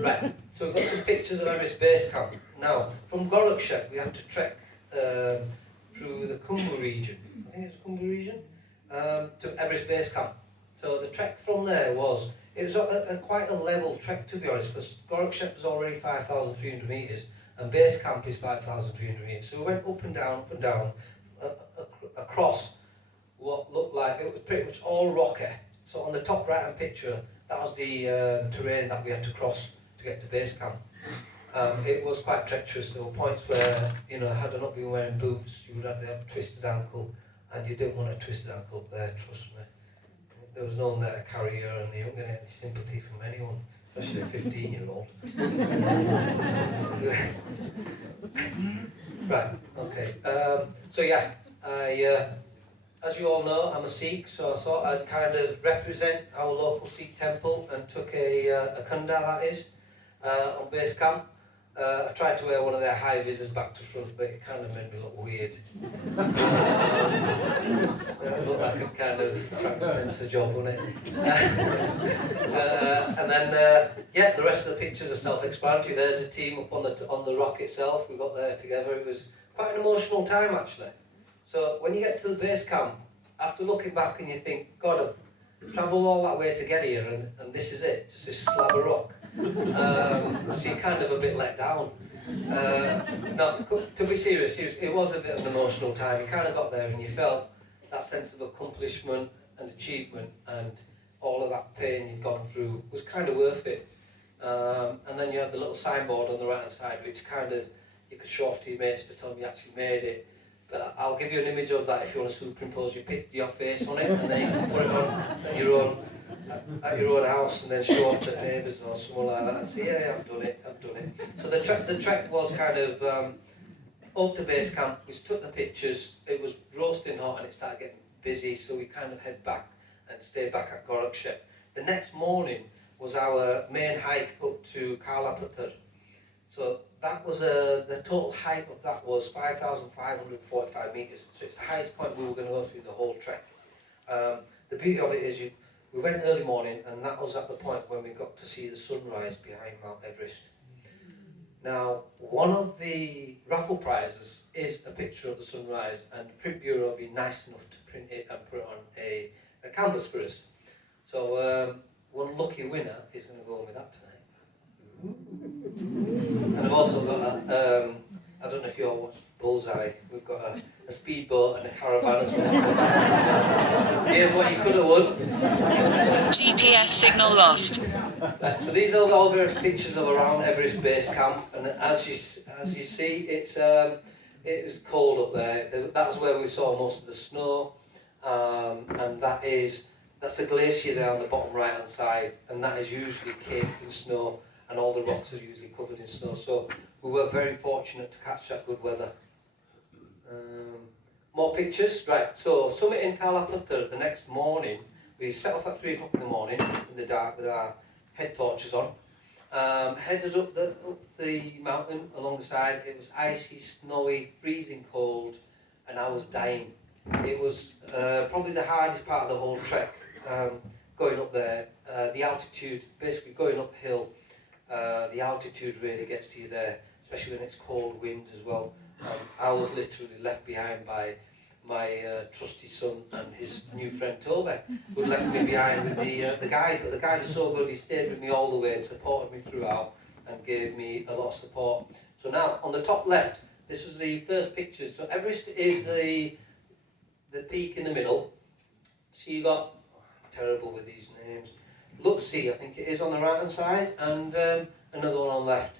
Right, so we've got some pictures of Everest Base Camp. Now, from Gorokshek, we had to trek through the Khumbu region, I think it's Khumbu region, to Everest Base Camp. So the trek from there it was quite a level trek, to be honest, because Gorokshek was already 5,300 metres and Base Camp is 5,300 metres. So we went up and down, across what looked like it was pretty much all rocky. So on the top right hand picture, that was the terrain that we had to cross to get to base camp. It was quite treacherous. There were points where, you know, had I not been wearing boots, you would have to have a twisted ankle, and you didn't want a twisted ankle up there, trust me. There was no one there to carry you, and you weren't going to get any sympathy from anyone, especially a 15-year-old. Right, okay. So yeah, as you all know, I'm a Sikh, so I thought I'd kind of represent our local Sikh temple and took a kunda, that is, on base camp. I tried to wear one of their high visors back to front, but it kind of made me look weird. It looked like a kind of Frank Spencer job, wasn't it? And then, yeah, the rest of the pictures are self-explanatory. There's a team up on the rock itself. We got there together. It was quite an emotional time, actually. So when you get to the base camp, after looking back and you think, God, I've travelled all that way to get here, and this is it, just this slab of rock. So you're kind of a bit let down. No, to be serious, it was a bit of an emotional time. You kind of got there and you felt that sense of accomplishment and achievement, and all of that pain you'd gone through was kind of worth it. And then you had the little signboard on the right hand side, which kind of you could show off to your mates to tell them you actually made it. But I'll give you an image of that if you want to superimpose your face on it, and then you can put it on your own at your own house and then show up to neighbours or someone like that and say, yeah, I've done it. So the trek was kind of up to base camp. We took the pictures. It was roasting hot and it started getting busy, so we kind of head back and stay back at Gorakshep. The next morning was our main hike up to Kalapathar. So that was the total height of that was 5,545 metres. So it's the highest point we were going to go through the whole trek. The beauty of it is we went early morning, and that was at the point when we got to see the sunrise behind Mount Everest. Now, one of the raffle prizes is a picture of the sunrise, and the print bureau will be nice enough to print it and put it on a canvas for us. So one lucky winner is going to go on with that tonight. And I've also got I don't know if you all watched Bullseye, we've got a speedboat and a caravan as well. Here's what you could have won. GPS signal lost. So these are all various pictures of around Everest Base Camp, and as you see, it was cold up there. That's where we saw most of the snow, and that's a glacier there on the bottom right hand side, and that is usually caked in snow, and all the rocks are usually covered in snow. So we were very fortunate to catch that good weather. More pictures, right? So summit in Kalapathar the next morning. We set off at 3 o'clock in the morning in the dark with our head torches on. Headed up the mountain along the side. It was icy, snowy, freezing cold, and I was dying. It was probably the hardest part of the whole trek, going up there. The altitude, basically going uphill, the altitude really gets to you there, especially when it's cold wind as well. I was literally left behind by my trusty son and his new friend Toby, who left me behind with the guide. But the guide was so good, he stayed with me all the way and supported me throughout and gave me a lot of support. So now, on the top left, this was the first picture. So Everest is the peak in the middle. So you got, terrible with these names, Lutsi, I think it is, on the right hand side, and another one on the left.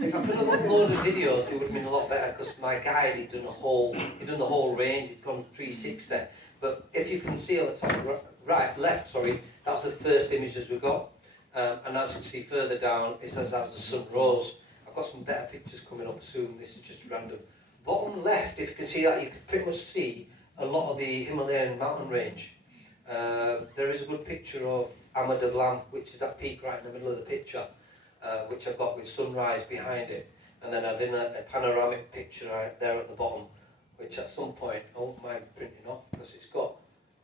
If I could have uploaded videos, it would have been a lot better, because my guide, he'd done the whole range, he'd gone 360. But if you can see on the top left, that was the first images we got. And as you can see further down, it says as the sun rose. I've got some better pictures coming up soon, this is just random. Bottom left, if you can see that, you can pretty much see a lot of the Himalayan mountain range. There is a good picture of Ahmedabad, which is that peak right in the middle of the picture. Which I've got with sunrise behind it, and then I did a panoramic picture right there at the bottom, which at some point I won't mind printing off, because it's got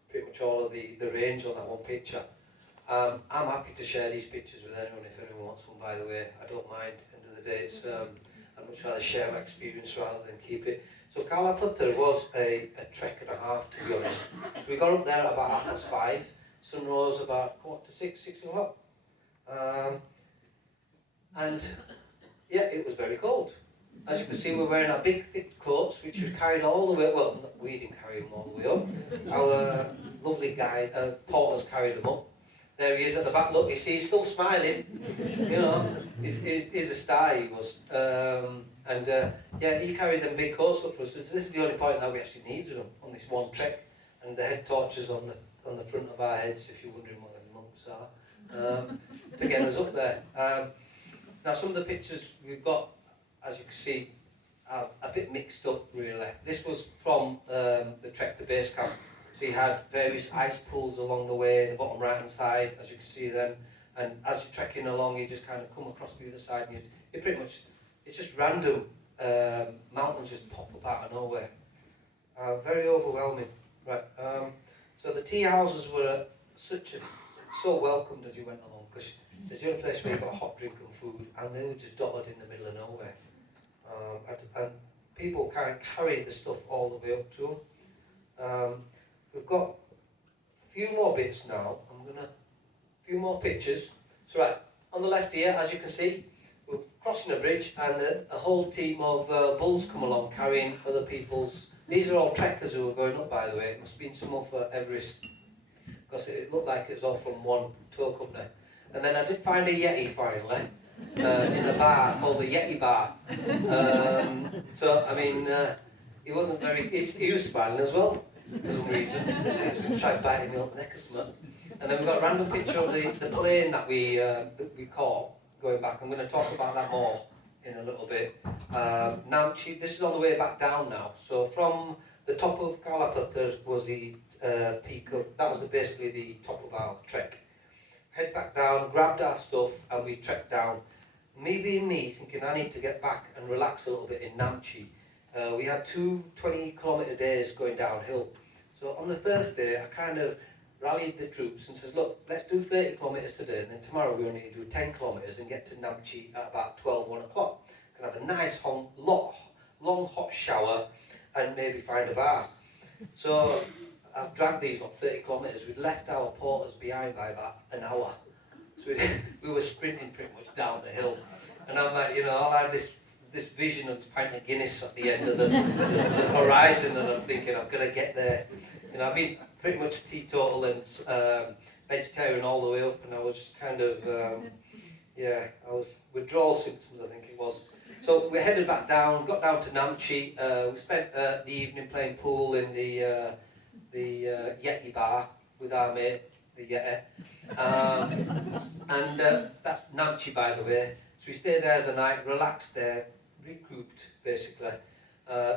pretty much all of the range on that one picture. I'm happy to share these pictures with anyone if anyone wants one, by the way. I don't mind. At the end of the day, I'd much rather share my experience rather than keep it. So Kalapathar was a trek and a half, to be honest. So we got up there at about 5:30. Sun rose about 6 o'clock. And yeah, it was very cold. As you can see, we're wearing our big thick coats, which we carried all the way, well, we didn't carry them all the way up. Our lovely guide, porters carried them up. There he is at the back, look, you see, he's still smiling. You know, he's a star, he was. Yeah, he carried them big coats up for us. So this is the only point that we actually needed them on this one trek. And the head torches on the front of our heads, if you're wondering what the monks are, to get us up there. Now some of the pictures we've got, as you can see, are a bit mixed up really. This was from the trek to base camp. So you had various ice pools along the way, the bottom right hand side, as you can see them. And as you're trekking along, you just kind of come across the other side, and you pretty much, it's just random mountains just pop up out of nowhere. Very overwhelming. Right. So the tea houses were so welcomed as you went along, because it's the only place where you got hot drink and food, and they were just dotted in the middle of nowhere. And people can't carry the stuff all the way up to them. We've got a few more bits now. A few more pictures. So right, on the left here, as you can see, we're crossing a bridge, and a whole team of bulls come along carrying other people's. These are all trekkers who are going up, by the way. It must have been someone for Everest, because it looked like it was all from one tour company. And then I did find a Yeti finally, in a bar called the Yeti Bar. So, I mean, he wasn't very, he was smiling as well, for some reason. He was going to try biting me up the neck or something. And then we've got a random picture of the plane that we caught going back. I'm going to talk about that more in a little bit. Now, this is on the way back down now. So from the top of Kalapat, there was the peak of, that was basically the top of our trek. Head back down, grabbed our stuff, and we trekked down. Me being me, thinking I need to get back and relax a little bit in Namche. We had 2 20-kilometre days going downhill. So on the Thursday, I kind of rallied the troops and says, look, let's do 30 kilometres today, and then tomorrow we only do 10 kilometres and get to Namche at about 1 o'clock. Can have a nice long hot shower and maybe find a bar. So I've dragged these on 30 kilometres. We'd left our porters behind by about an hour. So we were sprinting pretty much down the hill. And I'm like, you know, I'll have this vision of this pint of Guinness at the end of the horizon, and I'm thinking, I'm going to get there. You know, I've been pretty much teetotal and vegetarian all the way up, and I was just kind of, I was withdrawal symptoms, I think it was. So we headed back down, got down to Namche. We spent the evening playing pool in the Yeti bar with our mate, the Yeti. That's Namche, by the way. So we stayed there the night, relaxed there, recouped, basically.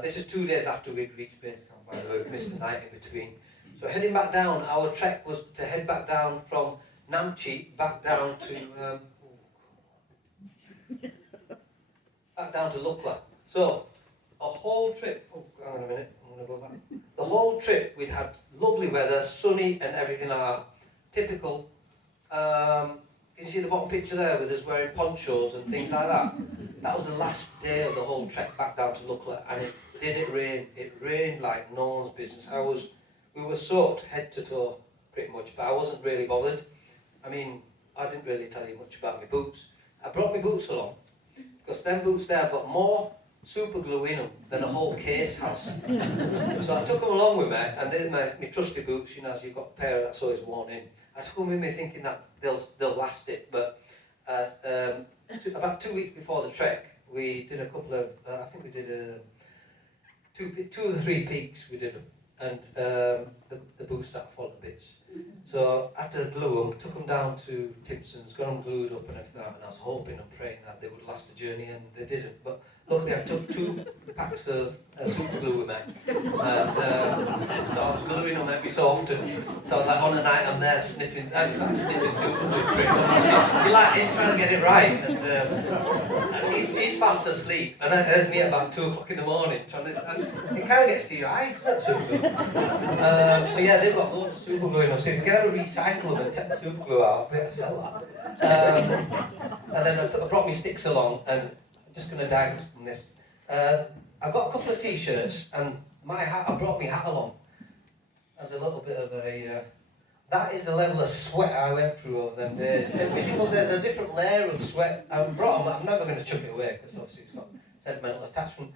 This is 2 days after we'd reached base camp, by the way. We missed the night in between. So heading back down, our trek was to head back down from Namche back down to Lukla. So a whole trip. Oh, hang on a minute. I'm going to go back. The whole trip we'd had lovely weather, sunny and everything like that. Typical. Can you see the bottom picture there with us wearing ponchos and things like that? That was the last day of the whole trek back down to Lukla, and it rain. It rained like no one's business. We were soaked head to toe, pretty much, but I wasn't really bothered. I mean, I didn't really tell you much about my boots. I brought my boots along, because them boots there have got more super glue in them than a whole case has. So I took them along with me, and they're my trusty boots, you know, as you've got a pair that's always worn in. I took them with me thinking that they'll last it, but about 2 weeks before the trek, we did a couple of, I think we did two or three peaks, we did them, and the boots started falling to bits. So I had to glue them, took them down to Timpson's, got them glued up and everything, and I was hoping and praying that they would last the journey, and they didn't. But luckily I took 2 packs of super glue with me, and so I was gluing them every so often. So I was like, on a night I'm there sniffing super glue pretty much. He's trying to get it right, and he's fast asleep, and then there's me at about 2 o'clock in the morning, and it kind of gets to your eyes, doesn't it, super glue? So yeah, they've got loads of super glue in them, so if you get able to recycle them and take the super glue out, I'll be able to sell that. And then I brought my sticks along, and I'm just going to diagram from this. I've got a couple of t-shirts, and my hat, I brought my hat along as a little bit of a, that is the level of sweat I went through over them days. Every single day there's a different layer of sweat. I'm never going to chuck it away, because obviously it's got sentimental attachment.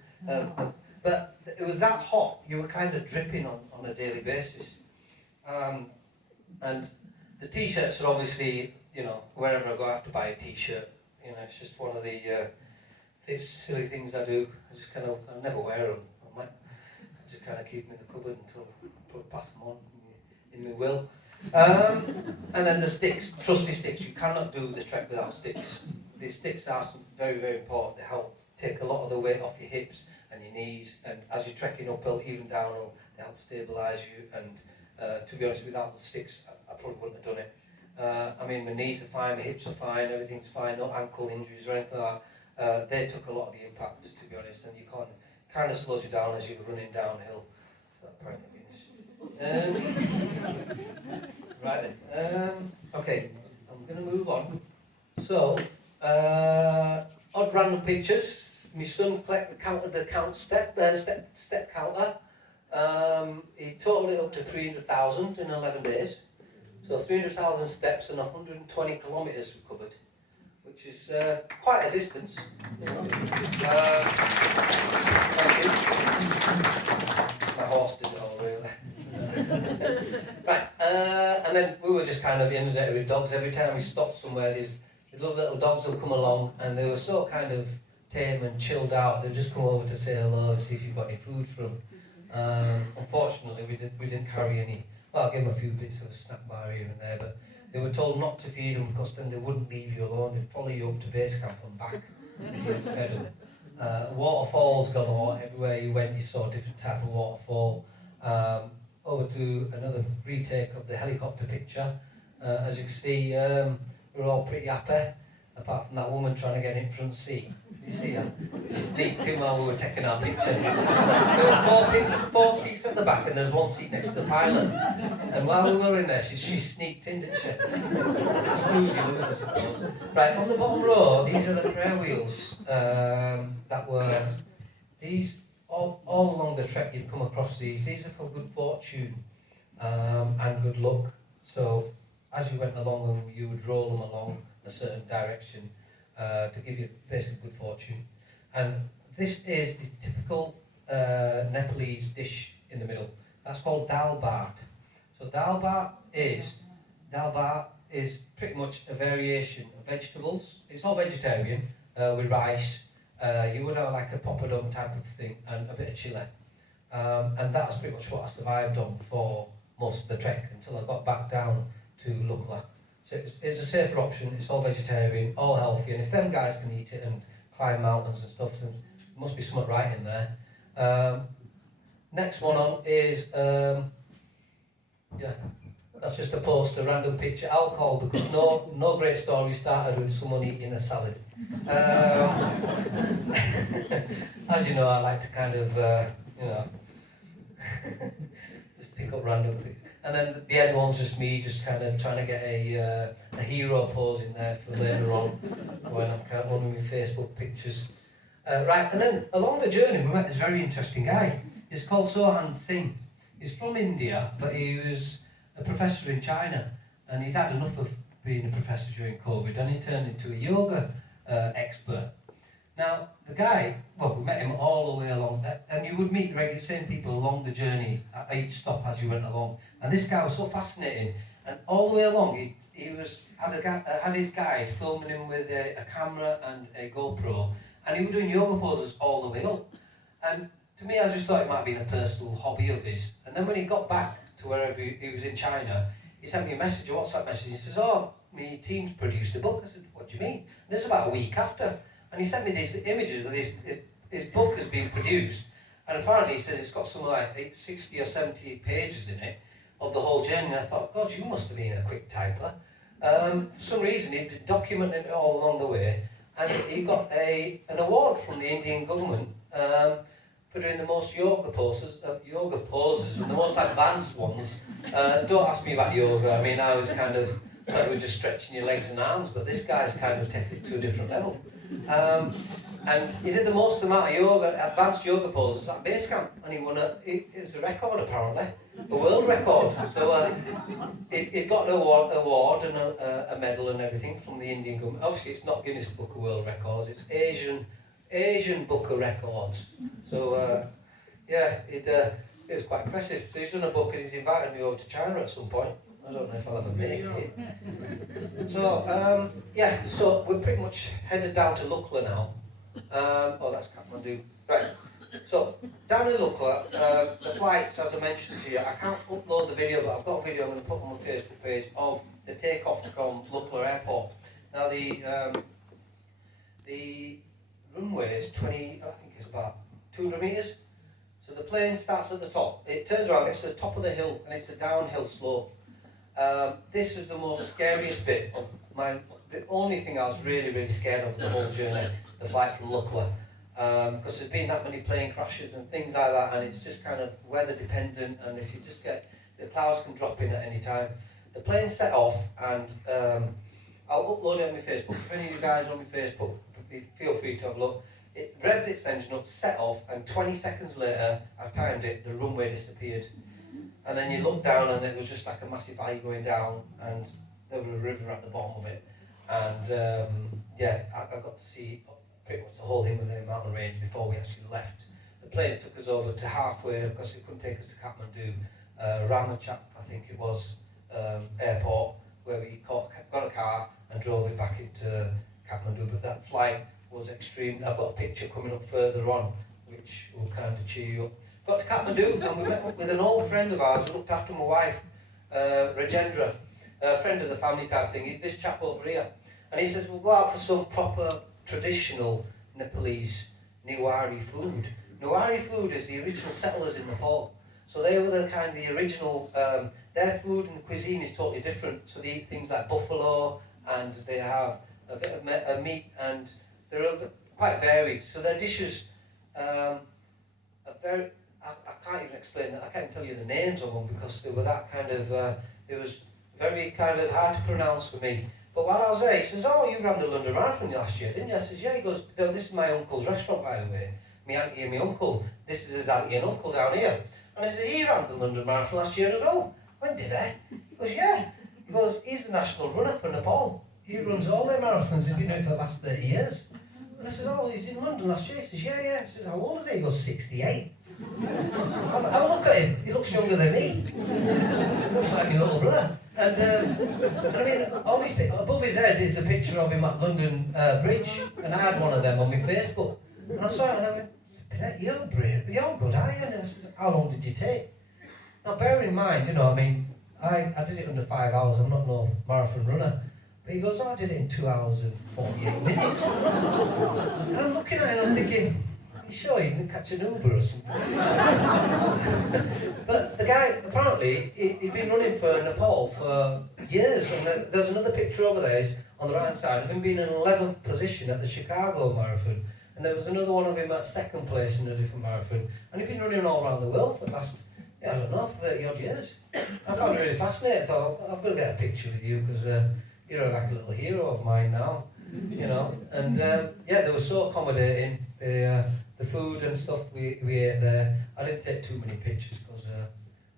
But it was that hot, you were kind of dripping on a daily basis. And the t-shirts are obviously, you know, wherever I go I have to buy a t-shirt. You know, it's just one of the silly things I do. I never wear them. I just kind of keep them in the cupboard until I pass them on in my will. And then the sticks, trusty sticks. You cannot do the trek without sticks. These sticks are very, very important. They help take a lot of the weight off your hips and your knees, and as you're trekking uphill, even downhill, they help stabilise you. And to be honest, without the sticks, I probably wouldn't have done it. I mean, my knees are fine, my hips are fine, everything's fine, no ankle injuries or anything like that. They took a lot of the impact, to be honest, and you kind of slows you down as you're running downhill. Right then. Okay, I'm going to move on. So, odd random pictures. My son counted the step counter. He totaled it up to 300,000 in 11 days. So 300,000 steps and 120 kilometres we covered, which is quite a distance. You know. Thank you. My horse did it all, really. Right, and then we were just kind of inundated with dogs. Every time we stopped somewhere, these lovely little dogs would come along, and they were so kind of tame and chilled out. They'd just come over to say hello and see if you've got any food for them. Unfortunately, we didn't carry any. Well, I gave them a few bits of a snack bar here and there, but They were told not to feed them because then they wouldn't leave you alone. They'd follow you up to base camp and back if you fed them. Waterfalls galore. Everywhere you went, you saw a different type of waterfall. Over to another retake of the helicopter picture. As you can see, we're all pretty happy, apart from that woman trying to get in front seat. Did you see her? She sneaked in while we were taking our picture. There were four seats at the back and there's one seat next to the pilot. And while we were in there, she sneaked in, didn't she? Snoozy lovers, I suppose. Right, on the bottom row, these are the prayer wheels that were... These, all along the trek you'd come across these. These are for good fortune and good luck. So as you went along, you would roll them along a certain direction to give you basically good fortune. And this is the typical Nepalese dish in the middle. That's called dal bhat. So dal bhat is pretty much a variation of vegetables. It's all vegetarian with rice. You would have like a poppadom type of thing and a bit of chili. And that's pretty much what I survived on for most of the trek until I got back down to Lukla. So it's a safer option, it's all vegetarian, all healthy, and if them guys can eat it and climb mountains and stuff, then there must be something right in there. Next one on is, yeah, that's just a poster, random picture, alcohol, because no great story started with someone eating a salad. As you know, I like to kind of, you know, just pick up random things. And then the end one's just me, just kind of trying to get a hero pose in there for later on, when I'm kind of one of my Facebook pictures. Right, and then along the journey we met this very interesting guy. He's called Satnam Singh. He's from India, but he was a professor in China, and he'd had enough of being a professor during COVID, and he turned into a yoga expert. Now, the guy, well, we met him all the way along, and you would meet the same people along the journey at each stop as you went along. And this guy was so fascinating, and all the way along, he had his guide filming him with a camera and a GoPro, and he was doing yoga poses all the way up. And to me, I just thought it might have been a personal hobby of his. And then when he got back to wherever he was in China, he sent me a message, a WhatsApp message. He says, "Oh, my team's produced a book." I said, "What do you mean?" And this is about a week after. And he sent me these images of his book has been produced. And apparently he says it's got something like 60 or 70 pages in it of the whole journey. And I thought, God, you must have been a quick typer. For some reason, he'd been documenting it all along the way. And he got an award from the Indian government for doing the most yoga poses and the most advanced ones. Don't ask me about yoga. I mean, I was kind of like we're just stretching your legs and arms, but this guy's kind of taken it to a different level. And he did the most amount of advanced yoga poses at base camp, and he won it was a record apparently, a world record. So it got an award and a medal and everything from the Indian government. Obviously, it's not Guinness Book of World Records; it's Asian Book of Records. So yeah, it was quite impressive. So he's done a book and he's invited me over to China at some point. I don't know if I'll ever make it. So, yeah, so we're pretty much headed down to Lukla now. Oh, that's Kathmandu. Right, so down in Lukla, the flights, as I mentioned to you, I can't upload the video, but I've got a video I'm going to put on my Facebook page of the takeoff from Lukla Airport. Now, the runway is 20, I think it's about 200 metres. So the plane starts at the top, it turns around, gets to the top of the hill, and it's a downhill slope. This is the most scariest bit of the only thing I was really, really scared of the whole journey, the flight from Lukla. Because there's been that many plane crashes and things like that, and it's just kind of weather dependent, and if you just get, the clouds can drop in at any time. The plane set off, and I'll upload it on my Facebook. If any of you guys are on my Facebook, feel free to have a look. It revved its engine up, set off, and 20 seconds later, I timed it, the runway disappeared. And then you look down and it was just like a massive valley going down, and there was a river at the bottom of it. And yeah, I got to see pretty much the whole Himalayan mountain range before we actually left. The plane took us over to halfway, because it couldn't take us to Kathmandu, Ramachak, I think it was, airport, where we got a car and drove it back into Kathmandu. But that flight was extreme. I've got a picture coming up further on, which will kind of cheer you up. Got to Kathmandu, and we met up with an old friend of ours who looked after my wife, Rajendra. a friend of the family type thing, this chap over here. And he says, we'll go out for some proper traditional Nepalese Newari food. Newari food is the original settlers in Nepal. So they were the kind of the original, their food and cuisine is totally different. So they eat things like buffalo, and they have a bit of meat, and they're quite varied. So their dishes are very, I can't even explain that. I can't tell you the names of them because they were that kind of, it was very kind of hard to pronounce for me. But while I was there, he says, oh, you ran the London Marathon last year, didn't you? I says, yeah. He goes, this is my uncle's restaurant, by the way. My auntie and my uncle. This is his auntie and uncle down here. And I said, he ran the London Marathon last year as well. When did I? He goes, yeah. He goes, he's the national runner for Nepal. He runs all their marathons. He's been doing it for the last 30 years. And I said, oh, he's in London last year. He says, yeah. I said, how old is he? He goes, 68. Have a look at him. He looks younger than me. He looks like your older brother. And I mean, all these, above his head is a picture of him at London Bridge. And I had one of them on my Facebook. And I saw it and I went, you're brave, you're good, are you? And I said, how long did you take? Now, bear in mind, you know, I mean, I did it under 5 hours. I'm not no marathon runner. But he goes, oh, I did it in 2 hours and 48 minutes. And I'm looking at it and I'm thinking, are you sure you didn't catch an Uber or something? But the guy, apparently, he'd been running for Nepal for years. And there's another picture over there, he's on the right side, of him being in 11th position at the Chicago Marathon. And there was another one of him at 2nd place in a different marathon. And he'd been running all around the world for the last, I don't know, 30 odd years. I found it really fascinating. I thought, I've got to get a picture with you because you're like a little hero of mine now, you know. And yeah, they were so accommodating. The food and stuff we ate there. I didn't take too many pictures because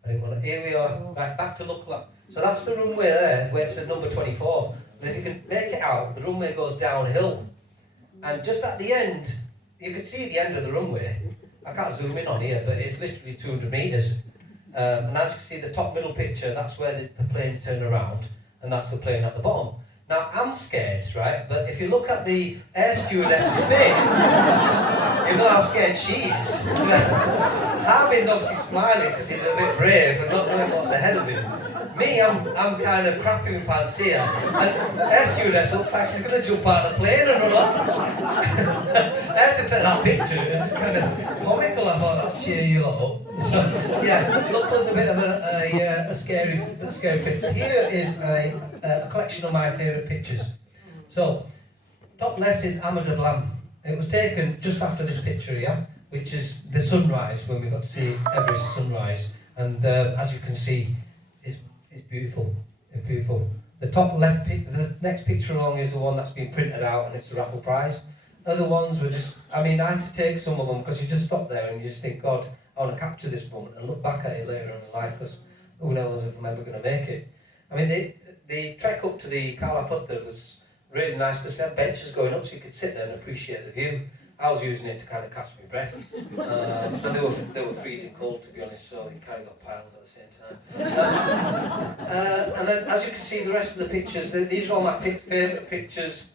I didn't want to. Here we are, right back to look like. So that's the runway there where it says number 24. And if you can make it out, the runway goes downhill. And just at the end, you can see the end of the runway. I can't zoom in on here, but it's literally 200 metres. And as you can see the top middle picture, that's where the planes turn around, and that's the plane at the bottom. Now, I'm scared, right? But if you look at the air stewardess's face, you know how scared she is. Harbin's obviously smiling because he's a bit brave and not knowing what's ahead of him. Me, I'm kind of crapping my pants here. And air stewardess looks like she's going to jump out of the plane and run off. I had to take that picture. It's kind of comical. I thought, that'll cheer you lot up. So, yeah, look, there's a bit of a scary picture. Here is a collection of my favourite pictures. So, top left is Amada Blam. It was taken just after this picture here, which is the sunrise, when we got to see Everest sunrise. And as you can see, it's beautiful. It's beautiful. The top left, the next picture along is the one that's been printed out, and it's the raffle prize. Other ones were just, I mean, I had to take some of them because you just stop there and you just think, God, I want to capture this moment and look back at it later in life because who knows if I'm ever going to make it. I mean, the trek up to the Kala Patthar was really nice because they had benches going up so you could sit there and appreciate the view. I was using it to kind of catch my breath. And they were freezing cold, to be honest, so you kind of got piles at the same time. And then, as you can see, the rest of the pictures, these are all my favourite pictures,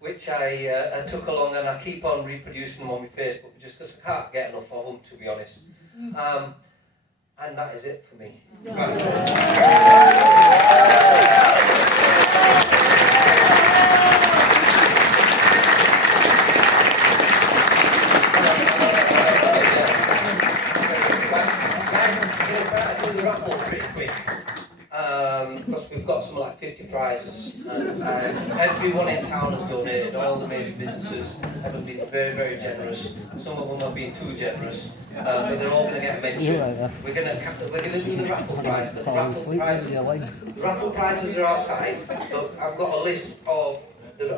which I took along, and I keep on reproducing them on my Facebook just because I can't get enough of them, to be honest. And that is it for me. Because we've got something like 50 prizes, and everyone in town has donated, all the major businesses have been very, very generous. Some of them have been too generous, but they're all going to get mentioned. We're going to do the raffle prize. The raffle prizes are outside, so I've got a list of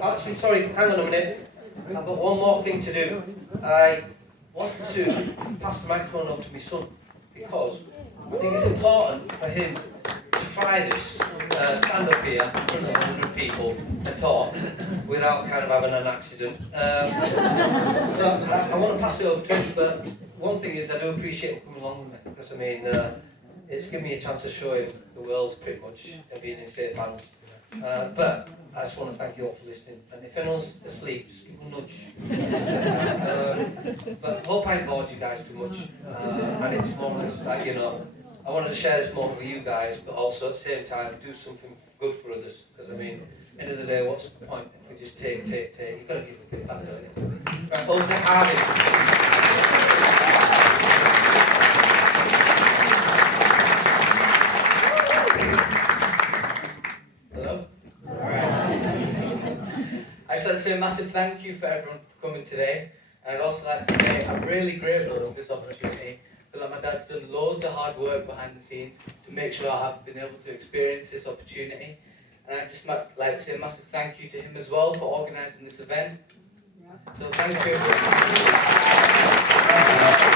actually, sorry, hang on a minute. I've got one more thing to do. I want to pass the microphone up to my son because I think it's important for him to try this, stand up here in front of 100 people and talk without kind of having an accident. So I want to pass it over to him, but one thing is I do appreciate him coming along with me because I mean, it's given me a chance to show him the world pretty much and being in safe hands. But I just want to thank you all for listening, and if anyone's asleep, just give them a nudge. But hope I ain't bored you guys too much, and it's more or less like, you know, I wanted to share this moment with you guys, but also at the same time do something good for others. Because I mean, end of the day, what's the point if we just take? You've got to give a bit back, don't you? Right, over to Harvey. Hello? Alright. I just like to say a massive thank you for everyone for coming today. And I'd also like to say I'm really grateful for this opportunity. I feel like my dad's done loads of hard work behind the scenes to make sure I've been able to experience this opportunity. And I'd just like to say a massive thank you to him as well for organising this event. So thank you.